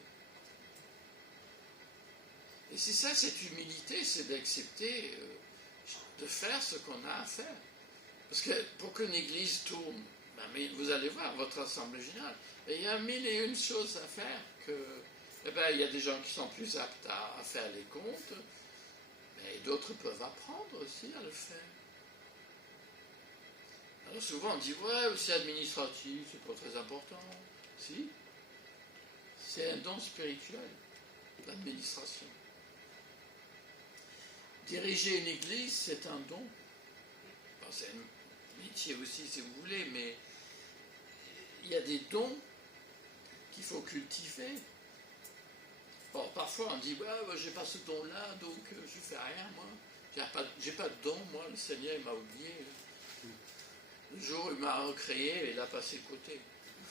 Et c'est ça, cette humilité, c'est d'accepter de faire ce qu'on a à faire. Parce que pour qu'une église tourne, mais vous allez voir, votre assemblée générale, il y a 1001 choses à faire il y a des gens qui sont plus aptes à faire les comptes, mais d'autres peuvent apprendre aussi à le faire. Alors souvent on dit, ouais, c'est administratif, c'est pas très important. Si, c'est un don spirituel, l'administration. Diriger une église, c'est un don. C'est un métier aussi, si vous voulez, mais il y a des dons qu'il faut cultiver. Bon, parfois on dit, j'ai pas ce don-là, donc je fais rien, moi. J'ai pas de don, moi, le Seigneur il m'a oublié. Le jour où il m'a recréé, il a passé côté.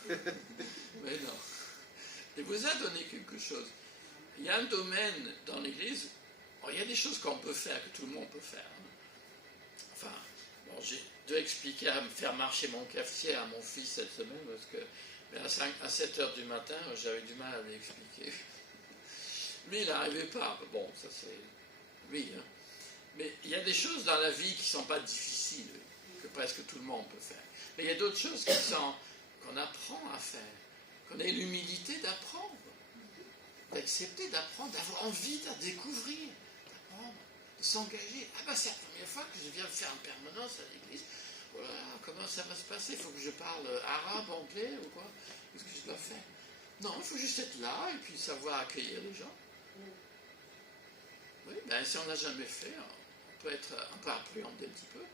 Mais non. Il vous a donné quelque chose. Il y a un domaine dans l'Église, il y a des choses qu'on peut faire, que tout le monde peut faire. Enfin, j'ai dû expliquer à faire marcher mon cafetier à mon fils cette semaine, parce que à 7 h du matin, j'avais du mal à lui expliquer. Lui, il n'arrivait pas. Bon, ça c'est... Oui, hein. Mais il y a des choses dans la vie qui ne sont pas difficiles, que presque tout le monde peut faire. Mais il y a d'autres choses qu'on apprend à faire, qu'on ait l'humilité d'apprendre, d'accepter d'apprendre, d'avoir envie de découvrir, d'apprendre, de s'engager. C'est la première fois que je viens faire une permanence à l'église. Voilà, comment ça va se passer? Il faut que je parle arabe, anglais ou quoi? Qu'est-ce que je dois faire? Non, il faut juste être là et puis savoir accueillir les gens. Oui, si on n'a jamais fait, on peut être un peu appréhendé un petit peu.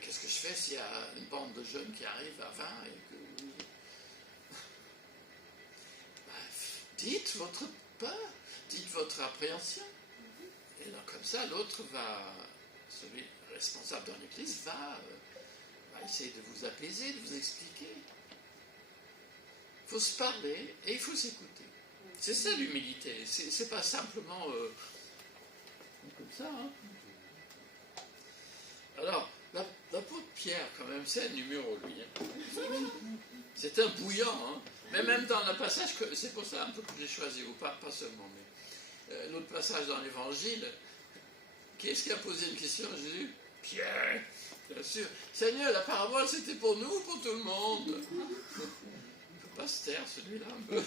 Qu'est-ce que je fais s'il y a une bande de jeunes qui arrivent à 20 et que... dites votre peur, dites votre appréhension. Et donc comme ça, l'autre celui responsable dans l'église va essayer de vous apaiser, de vous expliquer. Il faut se parler et il faut s'écouter. C'est ça l'humilité. C'est pas simplement comme ça. Hein. Alors, l'apôtre Pierre, quand même, c'est un numéro, lui. Hein. C'est un bouillant. Hein. Mais même dans le passage, c'est pour ça un peu que j'ai choisi, ou pas seulement, mais l'autre passage dans l'Évangile, qui est-ce qui a posé une question à Jésus? Pierre, bien sûr. Seigneur, la parabole, c'était pour nous ou pour tout le monde? Il ne peut pas se taire, celui-là, un peu.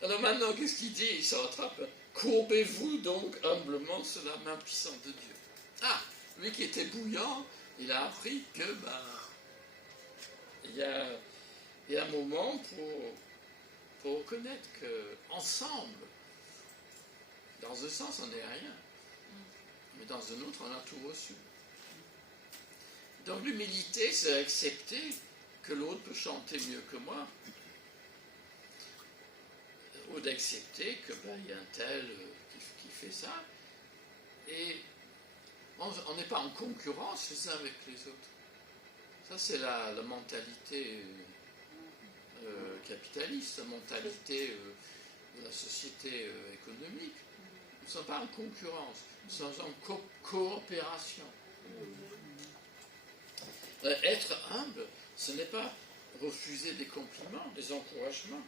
Alors maintenant, qu'est-ce qu'il dit? Il s'en rattrape. Courbez-vous donc humblement sous la main puissante de Dieu. Lui qui était bouillant, il a appris que, il y a un moment pour reconnaître qu'ensemble, dans un sens, on n'est rien, mais dans un autre, on a tout reçu. Donc l'humilité, c'est accepter que l'autre peut chanter mieux que moi, ou d'accepter que y a un tel qui fait ça, et on n'est pas en concurrence les uns avec les autres. Ça, c'est la mentalité capitaliste, la mentalité de la société économique. Nous ne sommes pas en concurrence, nous sommes en coopération. Être humble, ce n'est pas refuser des compliments, des encouragements.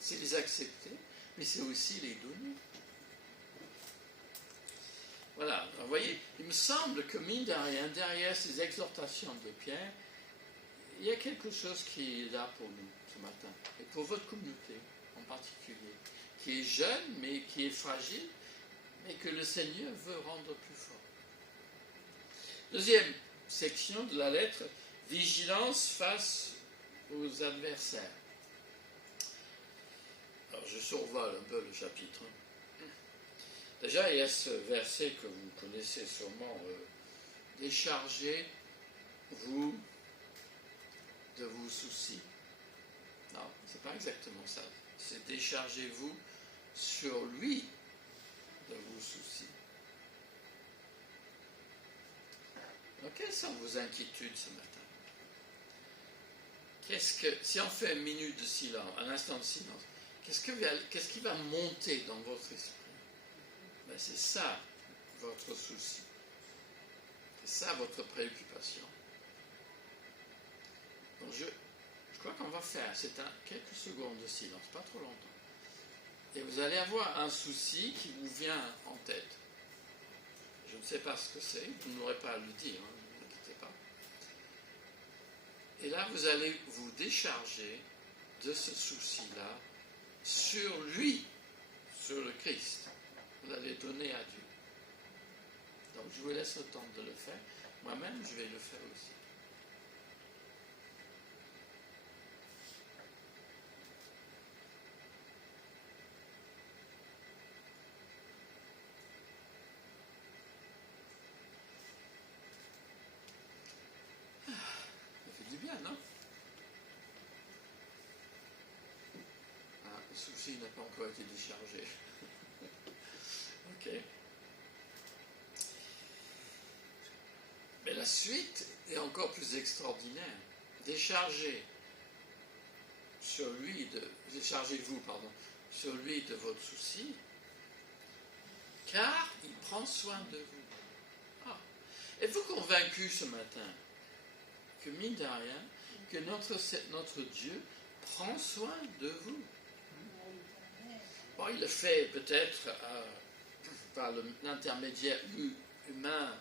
C'est les accepter, mais c'est aussi les donner. Voilà, vous voyez, il me semble que mine de rien, derrière ces exhortations de Pierre, il y a quelque chose qui est là pour nous ce matin, et pour votre communauté en particulier, qui est jeune, mais qui est fragile, mais que le Seigneur veut rendre plus fort. Deuxième section de la lettre, vigilance face aux adversaires. Alors je survole un peu le chapitre. Déjà, il y a ce verset que vous connaissez sûrement, déchargez-vous de vos soucis. Non, c'est pas pas exactement ça. C'est déchargez-vous sur lui de vos soucis. Donc, quelles sont vos inquiétudes ce matin? Si on fait une minute de silence, un instant de silence, qu'est-ce qui va monter dans votre esprit? Ben, c'est ça votre souci. C'est ça votre préoccupation. Donc je crois qu'on va faire, quelques secondes de silence, pas trop longtemps. Et vous allez avoir un souci qui vous vient en tête. Je ne sais pas ce que c'est, vous n'aurez pas à le dire, hein, ne vous inquiétez pas. Et là, vous allez vous décharger de ce souci-là sur lui, sur le Christ. Vous allez donner à Dieu. Donc, je vous laisse le temps de le faire. Moi-même, je vais le faire aussi. Ça fait du bien, non? Ah, le souci n'a pas encore été déchargé. Ok. Mais la suite est encore plus extraordinaire. Déchargez-vous, sur lui de votre souci, car il prend soin de vous. Ah. Êtes-vous convaincu ce matin que, mine de rien, que notre Dieu prend soin de vous? Bon, il le fait peut-être par l'intermédiaire humain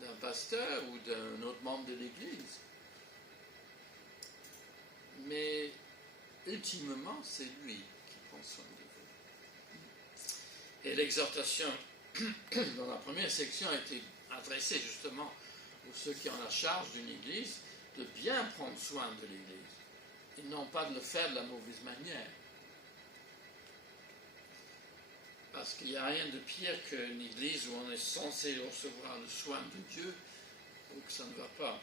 d'un pasteur ou d'un autre membre de l'Église. Mais ultimement, c'est lui qui prend soin de vous. Et l'exhortation dans la première section a été adressée justement aux ceux qui ont la charge d'une Église de bien prendre soin de l'Église et non pas de le faire de la mauvaise manière. Parce qu'il n'y a rien de pire qu'une église où on est censé recevoir le soin de Dieu ou que ça ne va pas.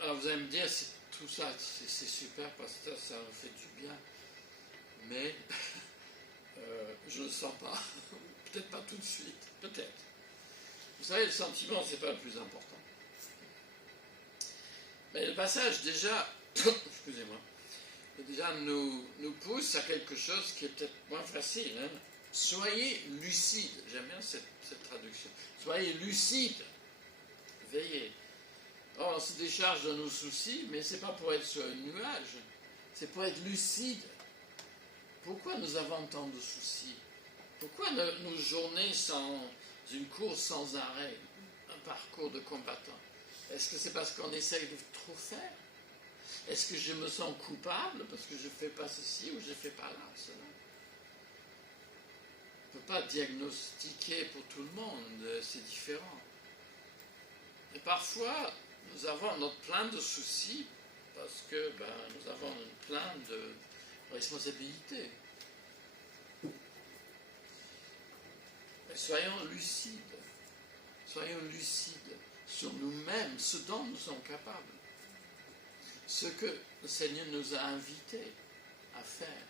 Alors vous allez me dire, tout ça, c'est super, pasteur, ça me fait du bien, mais je ne le sens pas. Peut-être pas tout de suite, peut-être. Vous savez, le sentiment, ce n'est pas le plus important. Mais le passage, déjà, excusez-moi, déjà nous pousse à quelque chose qui est peut-être moins facile. Hein. Soyez lucide. J'aime bien cette traduction. Soyez lucide. Veillez. Oh, on se décharge de nos soucis, mais ce n'est pas pour être sur un nuage. C'est pour être lucide. Pourquoi nous avons tant de soucis? Pourquoi nos journées sont une course sans arrêt? Un parcours de combattant? Est-ce que c'est parce qu'on essaye de trop faire? Est-ce que je me sens coupable parce que je ne fais pas ceci ou je ne fais pas là cela? On ne peut pas diagnostiquer pour tout le monde, c'est différent. Et parfois, nous avons notre plein de soucis parce que nous avons plein de responsabilités. Mais soyons lucides sur nous-mêmes, ce dont nous sommes capables. Ce que le Seigneur nous a invités à faire.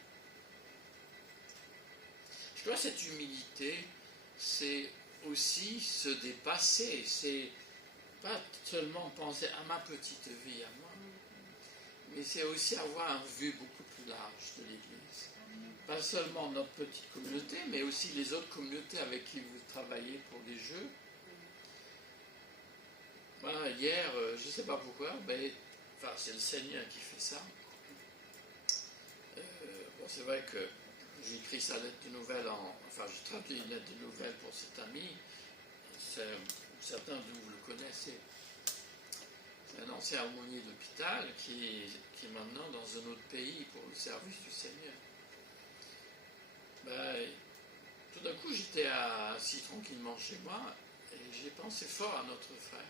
Je crois que cette humilité, c'est aussi se dépasser. C'est pas seulement penser à ma petite vie, à moi, mais c'est aussi avoir une vue beaucoup plus large de l'Église. Pas seulement notre petite communauté, mais aussi les autres communautés avec qui vous travaillez pour les Jeux. Voilà, hier, je ne sais pas pourquoi, mais c'est le Seigneur qui fait ça. C'est vrai que j'ai écrit sa lettre de nouvelles j'ai traduit une lettre de nouvelles pour cet ami. Certains de vous le connaissez. C'est un ancien aumônier d'hôpital qui est maintenant dans un autre pays pour le service du Seigneur. Tout d'un coup, j'étais assis tranquillement chez moi et j'ai pensé fort à notre frère.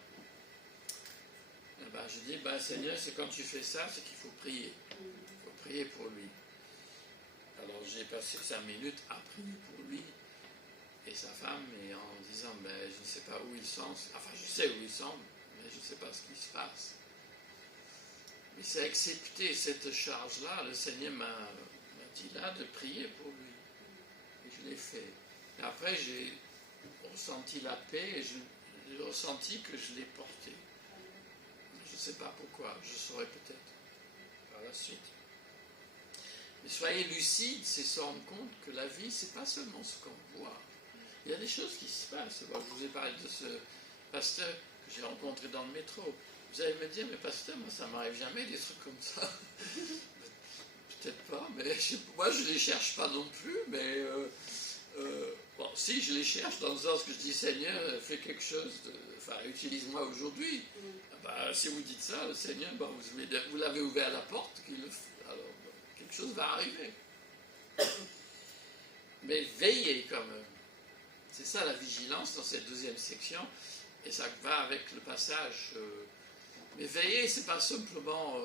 Je dis, Seigneur, c'est quand tu fais ça, c'est qu'il faut prier. Il faut prier pour lui. Alors j'ai passé 5 minutes à prier pour lui et sa femme, et en disant, je ne sais pas où ils sont. Enfin, je sais où ils sont, mais je ne sais pas ce qui se passe. il s'est accepté cette charge-là. Le Seigneur m'a dit là de prier pour lui. Et je l'ai fait. Et après, j'ai ressenti la paix et j'ai ressenti que je l'ai porté. Je ne sais pas pourquoi, je saurai peut-être par la suite. Mais soyez lucides, c'est se rendre compte que la vie, c'est pas seulement ce qu'on voit. Il y a des choses qui se passent. Moi, je vous ai parlé de ce pasteur que j'ai rencontré dans le métro. Vous allez me dire, mais pasteur, moi, ça m'arrive jamais des trucs comme ça. Peut-être pas, mais moi, je les cherche pas non plus, mais bon, si, je les cherche dans le sens que je dis, Seigneur, fais quelque chose, utilise-moi aujourd'hui. Bah, si vous dites ça, le Seigneur, bah, vous l'avez ouvert la porte, alors quelque chose va arriver. Mais veillez quand même. C'est ça la vigilance dans cette deuxième section, et ça va avec le passage. Mais veiller, c'est pas simplement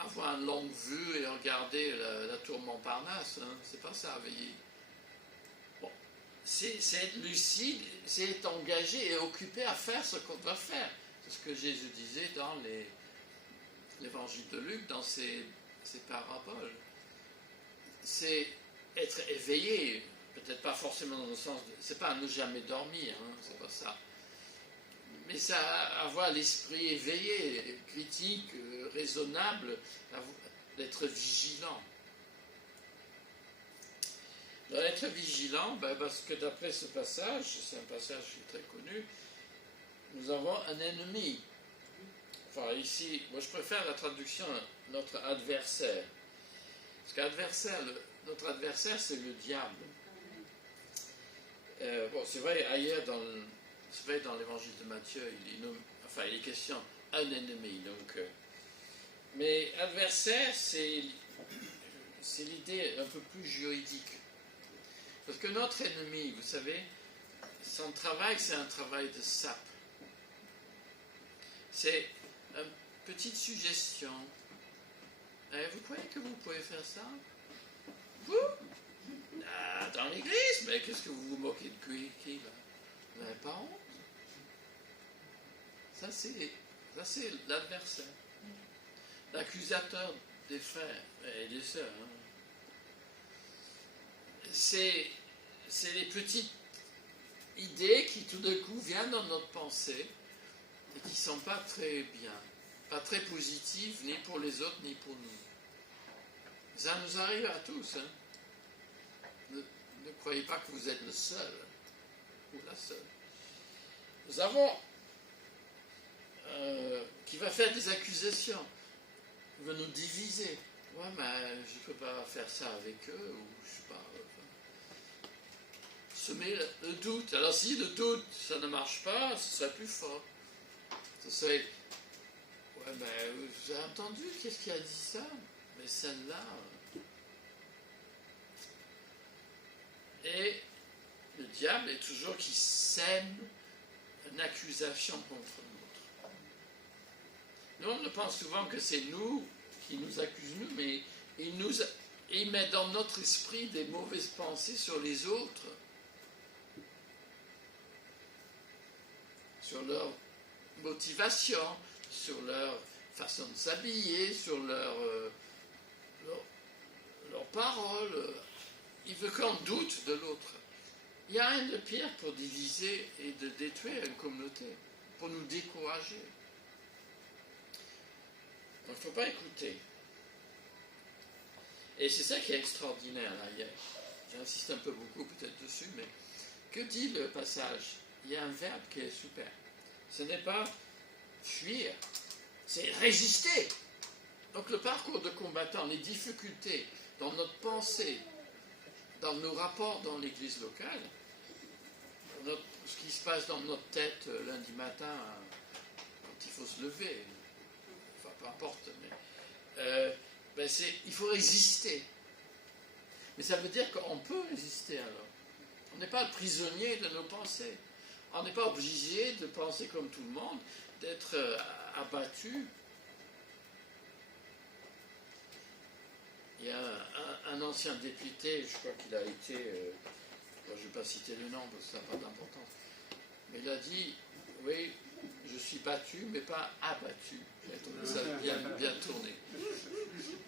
avoir une longue vue et regarder la tour Montparnasse, hein. C'est pas ça, veiller. Bon, c'est être lucide, c'est être engagé et occupé à faire ce qu'on doit faire. C'est ce que Jésus disait dans l'évangile de Luc, dans ses paraboles. C'est être éveillé, peut-être pas forcément dans le sens c'est pas ne jamais dormir, hein, c'est pas ça. Mais ça, avoir l'esprit éveillé, critique, raisonnable, d'être vigilant. Être vigilant, parce que d'après ce passage, c'est un passage qui est très connu, nous avons un ennemi. Enfin, ici, moi je préfère la traduction notre adversaire. Parce qu'adversaire, notre adversaire, c'est le diable. Bon, c'est vrai, ailleurs dans l'évangile de Matthieu, il est question un ennemi. Donc, mais adversaire, c'est l'idée un peu plus juridique. Parce que notre ennemi, vous savez, son travail, c'est un travail de sape. C'est une petite suggestion. Vous croyez que vous pouvez faire ça? Vous? Dans l'église? Mais qu'est-ce que vous vous moquez de qui là? Vous n'avez pas honte? Ça, c'est l'adversaire. L'accusateur des frères et des sœurs. Hein. C'est les petites idées qui tout d'un coup viennent dans notre pensée et qui ne sont pas très bien, pas très positives, ni pour les autres, ni pour nous. Ça nous arrive à tous. Hein. Ne croyez pas que vous êtes le seul ou la seule. Nous avons qui va faire des accusations, qui va nous diviser. Ouais, mais je ne peux pas faire ça avec eux, ou je ne sais pas. Semer le doute. Alors si le doute, ça ne marche pas, ce serait plus fort. Ce serait, ouais, mais vous avez entendu, qu'est-ce qui a dit ça? Mais celle-là. Et le diable est toujours qui sème une accusation contre l'autre. Nous, on pense souvent que c'est nous qui nous accusent, nous, mais il met dans notre esprit des mauvaises pensées sur les autres, sur leur motivation, sur leur façon de s'habiller, sur leurs paroles. Il veut qu'on doute de l'autre. Il n'y a rien de pire pour diviser et de détruire une communauté, pour nous décourager. Donc il ne faut pas écouter. Et c'est ça qui est extraordinaire là hier. J'insiste un peu beaucoup peut-être dessus, mais que dit le passage? Il y a un verbe qui est super. Ce n'est pas fuir, c'est résister. Donc le parcours de combattant, les difficultés dans notre pensée, dans nos rapports dans l'église locale, ce qui se passe dans notre tête lundi matin, quand il faut se lever, enfin peu importe, mais il faut résister. Mais ça veut dire qu'on peut résister alors. On n'est pas prisonnier de nos pensées. On n'est pas obligé de penser comme tout le monde, d'être abattu. Il y a un ancien député, je crois qu'il a été, je ne vais pas citer le nom parce que ça n'a pas d'importance, mais il a dit, oui, je suis battu, mais pas abattu. J'ai trouvé ça bien tourné.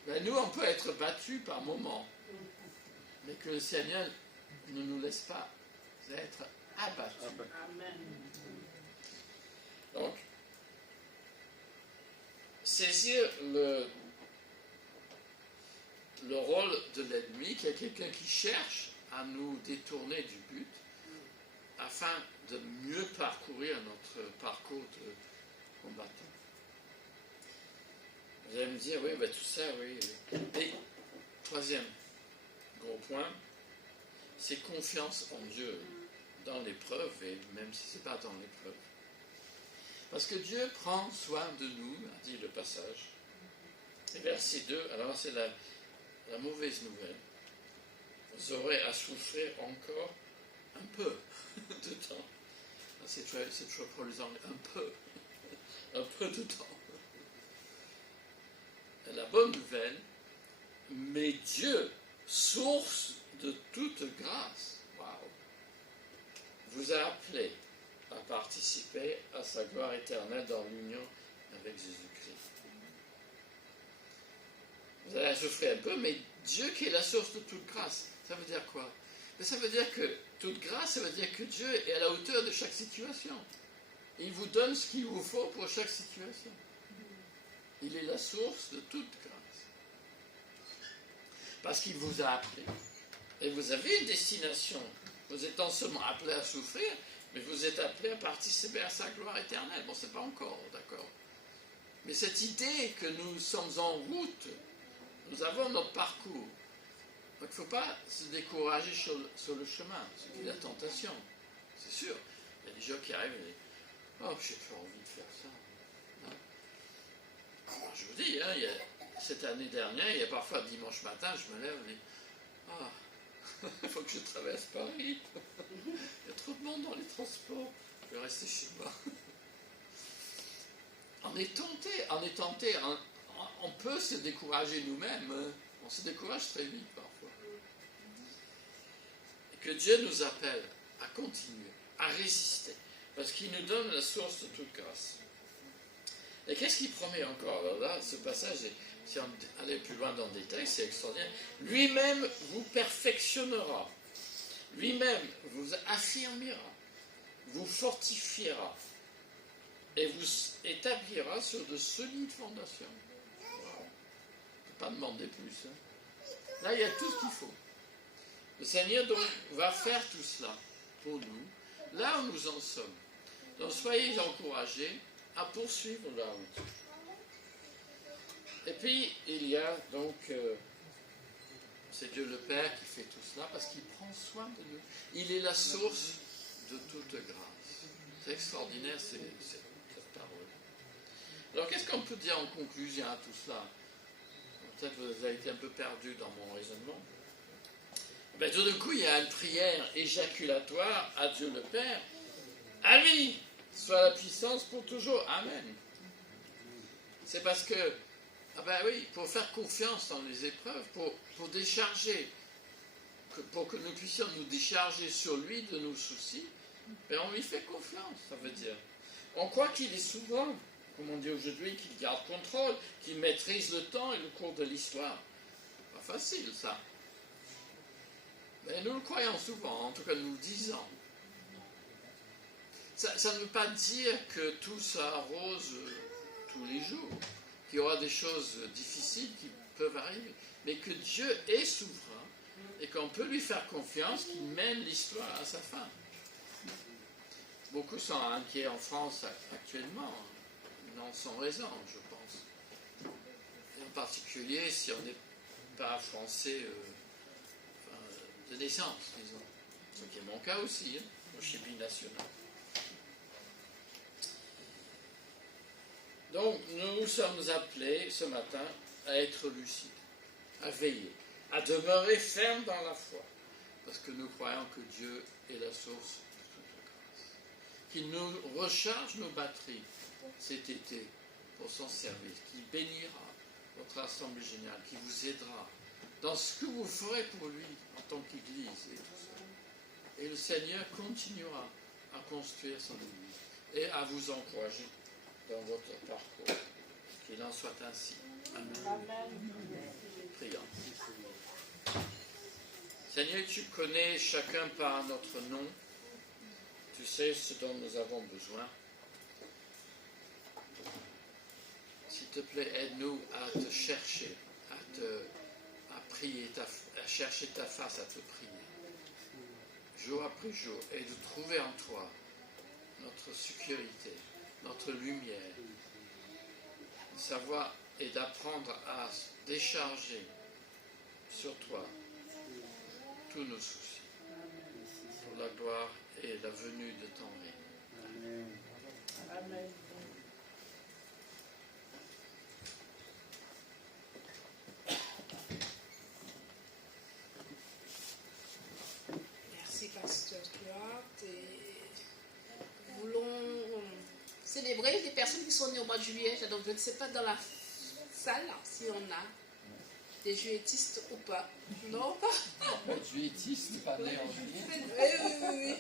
Ben, nous, on peut être battus par moments, mais que le Seigneur ne nous laisse pas être abattus. Amen. Donc, saisir le rôle de l'ennemi, qui est quelqu'un qui cherche à nous détourner du but, afin de mieux parcourir notre parcours de combattant. Vous allez me dire, oui, ben, tout ça, oui. Et troisième gros point, c'est confiance en Dieu dans l'épreuve, et même si ce n'est pas dans l'épreuve. Parce que Dieu prend soin de nous, a dit le passage. Et verset 2, alors c'est la mauvaise nouvelle. Vous aurez à souffrir encore un peu de temps. C'est toujours pour les Anglais, un peu de temps. Et la bonne nouvelle, mais Dieu, source de toute grâce, vous a appelé à participer à sa gloire éternelle dans l'union avec Jésus-Christ. Vous allez souffrir un peu, mais Dieu qui est la source de toute grâce, ça veut dire quoi? Ça veut dire que toute grâce, ça veut dire que Dieu est à la hauteur de chaque situation. Il vous donne ce qu'il vous faut pour chaque situation. Il est la source de toute grâce. Parce qu'il vous a appelé. Et vous avez une destination. Vous êtes non seulement appelé à souffrir, mais vous êtes appelé à participer à sa gloire éternelle. Bon, c'est pas encore, d'accord. Mais cette idée que nous sommes en route, nous avons notre parcours. Donc il ne faut pas se décourager sur le chemin, ce qui est la tentation. C'est sûr. Il y a des gens qui arrivent et disent « Oh, j'ai plus envie de faire ça. » Alors, je vous dis, cette année dernière, il y a parfois dimanche matin, je me lève et je dis « Ah, il faut que je traverse Paris. Il y a trop de monde dans les transports. Je vais rester chez moi. » On est tenté. On peut se décourager nous-mêmes. On se décourage très vite parfois. Et que Dieu nous appelle à continuer, à résister, parce qu'il nous donne la source de toute grâce. Et qu'est-ce qu'il promet encore? Alors là, ce passage, si on allait plus loin dans le détail, c'est extraordinaire. Lui-même vous perfectionnera. Lui-même vous affirmera, vous fortifiera et vous établira sur de solides fondations. Pas demander plus. Là, il y a tout ce qu'il faut. Le Seigneur donc va faire tout cela pour nous, là où nous en sommes. Donc soyez encouragés à poursuivre la route. Et puis, il y a donc, c'est Dieu le Père qui fait tout cela parce qu'il prend soin de nous. Il est la source de toute grâce. C'est extraordinaire, cette parole. Alors, qu'est-ce qu'on peut dire en conclusion à tout cela? Peut-être que vous avez été un peu perdu dans mon raisonnement. Ben, tout d'un coup, il y a une prière éjaculatoire à Dieu le Père. À lui soit la puissance pour toujours. Amen. C'est parce que, pour faire confiance dans les épreuves, pour décharger, pour que nous puissions nous décharger sur lui de nos soucis, ben, on lui fait confiance, ça veut dire. On croit qu'il est souverain. Comme on dit aujourd'hui, qu'il garde contrôle, qu'il maîtrise le temps et le cours de l'histoire. Pas facile, ça. Mais nous le croyons souvent, en tout cas nous le disons. Ça ne veut pas dire que tout sera rose tous les jours, qu'il y aura des choses difficiles qui peuvent arriver, mais que Dieu est souverain et qu'on peut lui faire confiance qu'il mène l'histoire à sa fin. Beaucoup sont inquiets en France actuellement. Non, sans raison, je pense. Et en particulier si on n'est pas français de naissance, disons. Ce qui est mon cas aussi, hein. Moi je suis binational. Donc, nous sommes appelés ce matin à être lucides, à veiller, à demeurer fermes dans la foi, parce que nous croyons que Dieu est la source de toute grâce. Qu'il nous recharge nos batteries cet été pour son service, qui bénira votre assemblée générale, qui vous aidera dans ce que vous ferez pour lui en tant qu'Église et tout ça. Et le Seigneur continuera à construire son Église. et à vous encourager dans votre parcours. Qu'il en soit ainsi. Amen. Prions. Seigneur, tu connais chacun par notre nom. Tu sais ce dont nous avons besoin. S'il te plaît, aide-nous à te chercher, à prier, à chercher ta face, à te prier, jour après jour, et de trouver en toi notre sécurité, notre lumière, de savoir et d'apprendre à décharger sur toi tous nos soucis, pour la gloire et la venue de ton règne. Amen. Merci, Pasteur Stuart. Et nous voulons célébrer les personnes qui sont nées au mois de juillet. Donc, je ne sais pas dans la salle si on a des juilletistes ou pas. Non, pas. Juilletistes, pas nés en juillet. Oui.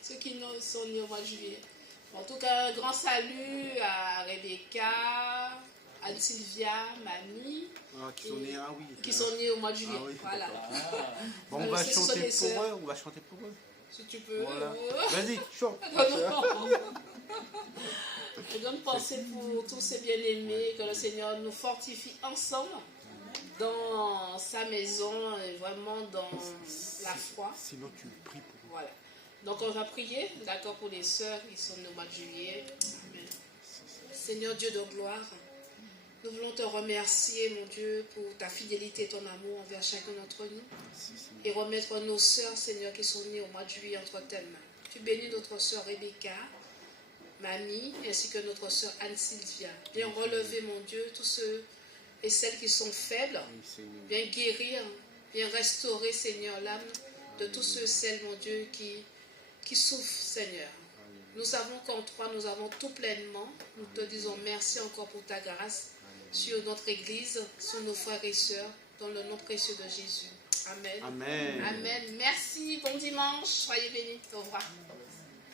Ceux qui sont nés au mois de juillet. En tout cas, un grand salut à Rebecca, Anne-Sylvia, Mamie. Qui sont nés, qui sont nés au mois de juillet. Voilà. Bon, on va chanter pour eux. Si tu peux. Voilà. Vas-y, chante. Je donne pensée pour tous ces bien-aimés, que le Seigneur nous fortifie ensemble dans sa maison et vraiment dans la foi. Sinon, tu pries pour eux. Voilà. Donc, on va prier, d'accord, pour les sœurs qui sont nées au mois de juillet. Amen. Seigneur Dieu de gloire, nous voulons te remercier, mon Dieu, pour ta fidélité et ton amour envers chacun d'entre nous. Et remettre nos sœurs, Seigneur, qui sont nées au mois de juillet entre tes mains. Tu bénis notre sœur Rebecca, Mamie, ainsi que notre sœur Anne-Sylvia. Viens relever, mon Dieu, tous ceux et celles qui sont faibles. Viens guérir, viens restaurer, Seigneur, l'âme de tous ceux et celles, mon Dieu, qui souffrent, Seigneur. Nous savons qu'en toi, nous avons tout pleinement. Nous te disons merci encore pour ta grâce sur notre Église, sur nos frères et sœurs, dans le nom précieux de Jésus. Amen. Amen. Amen. Merci. Bon dimanche. Soyez bénis. Au revoir.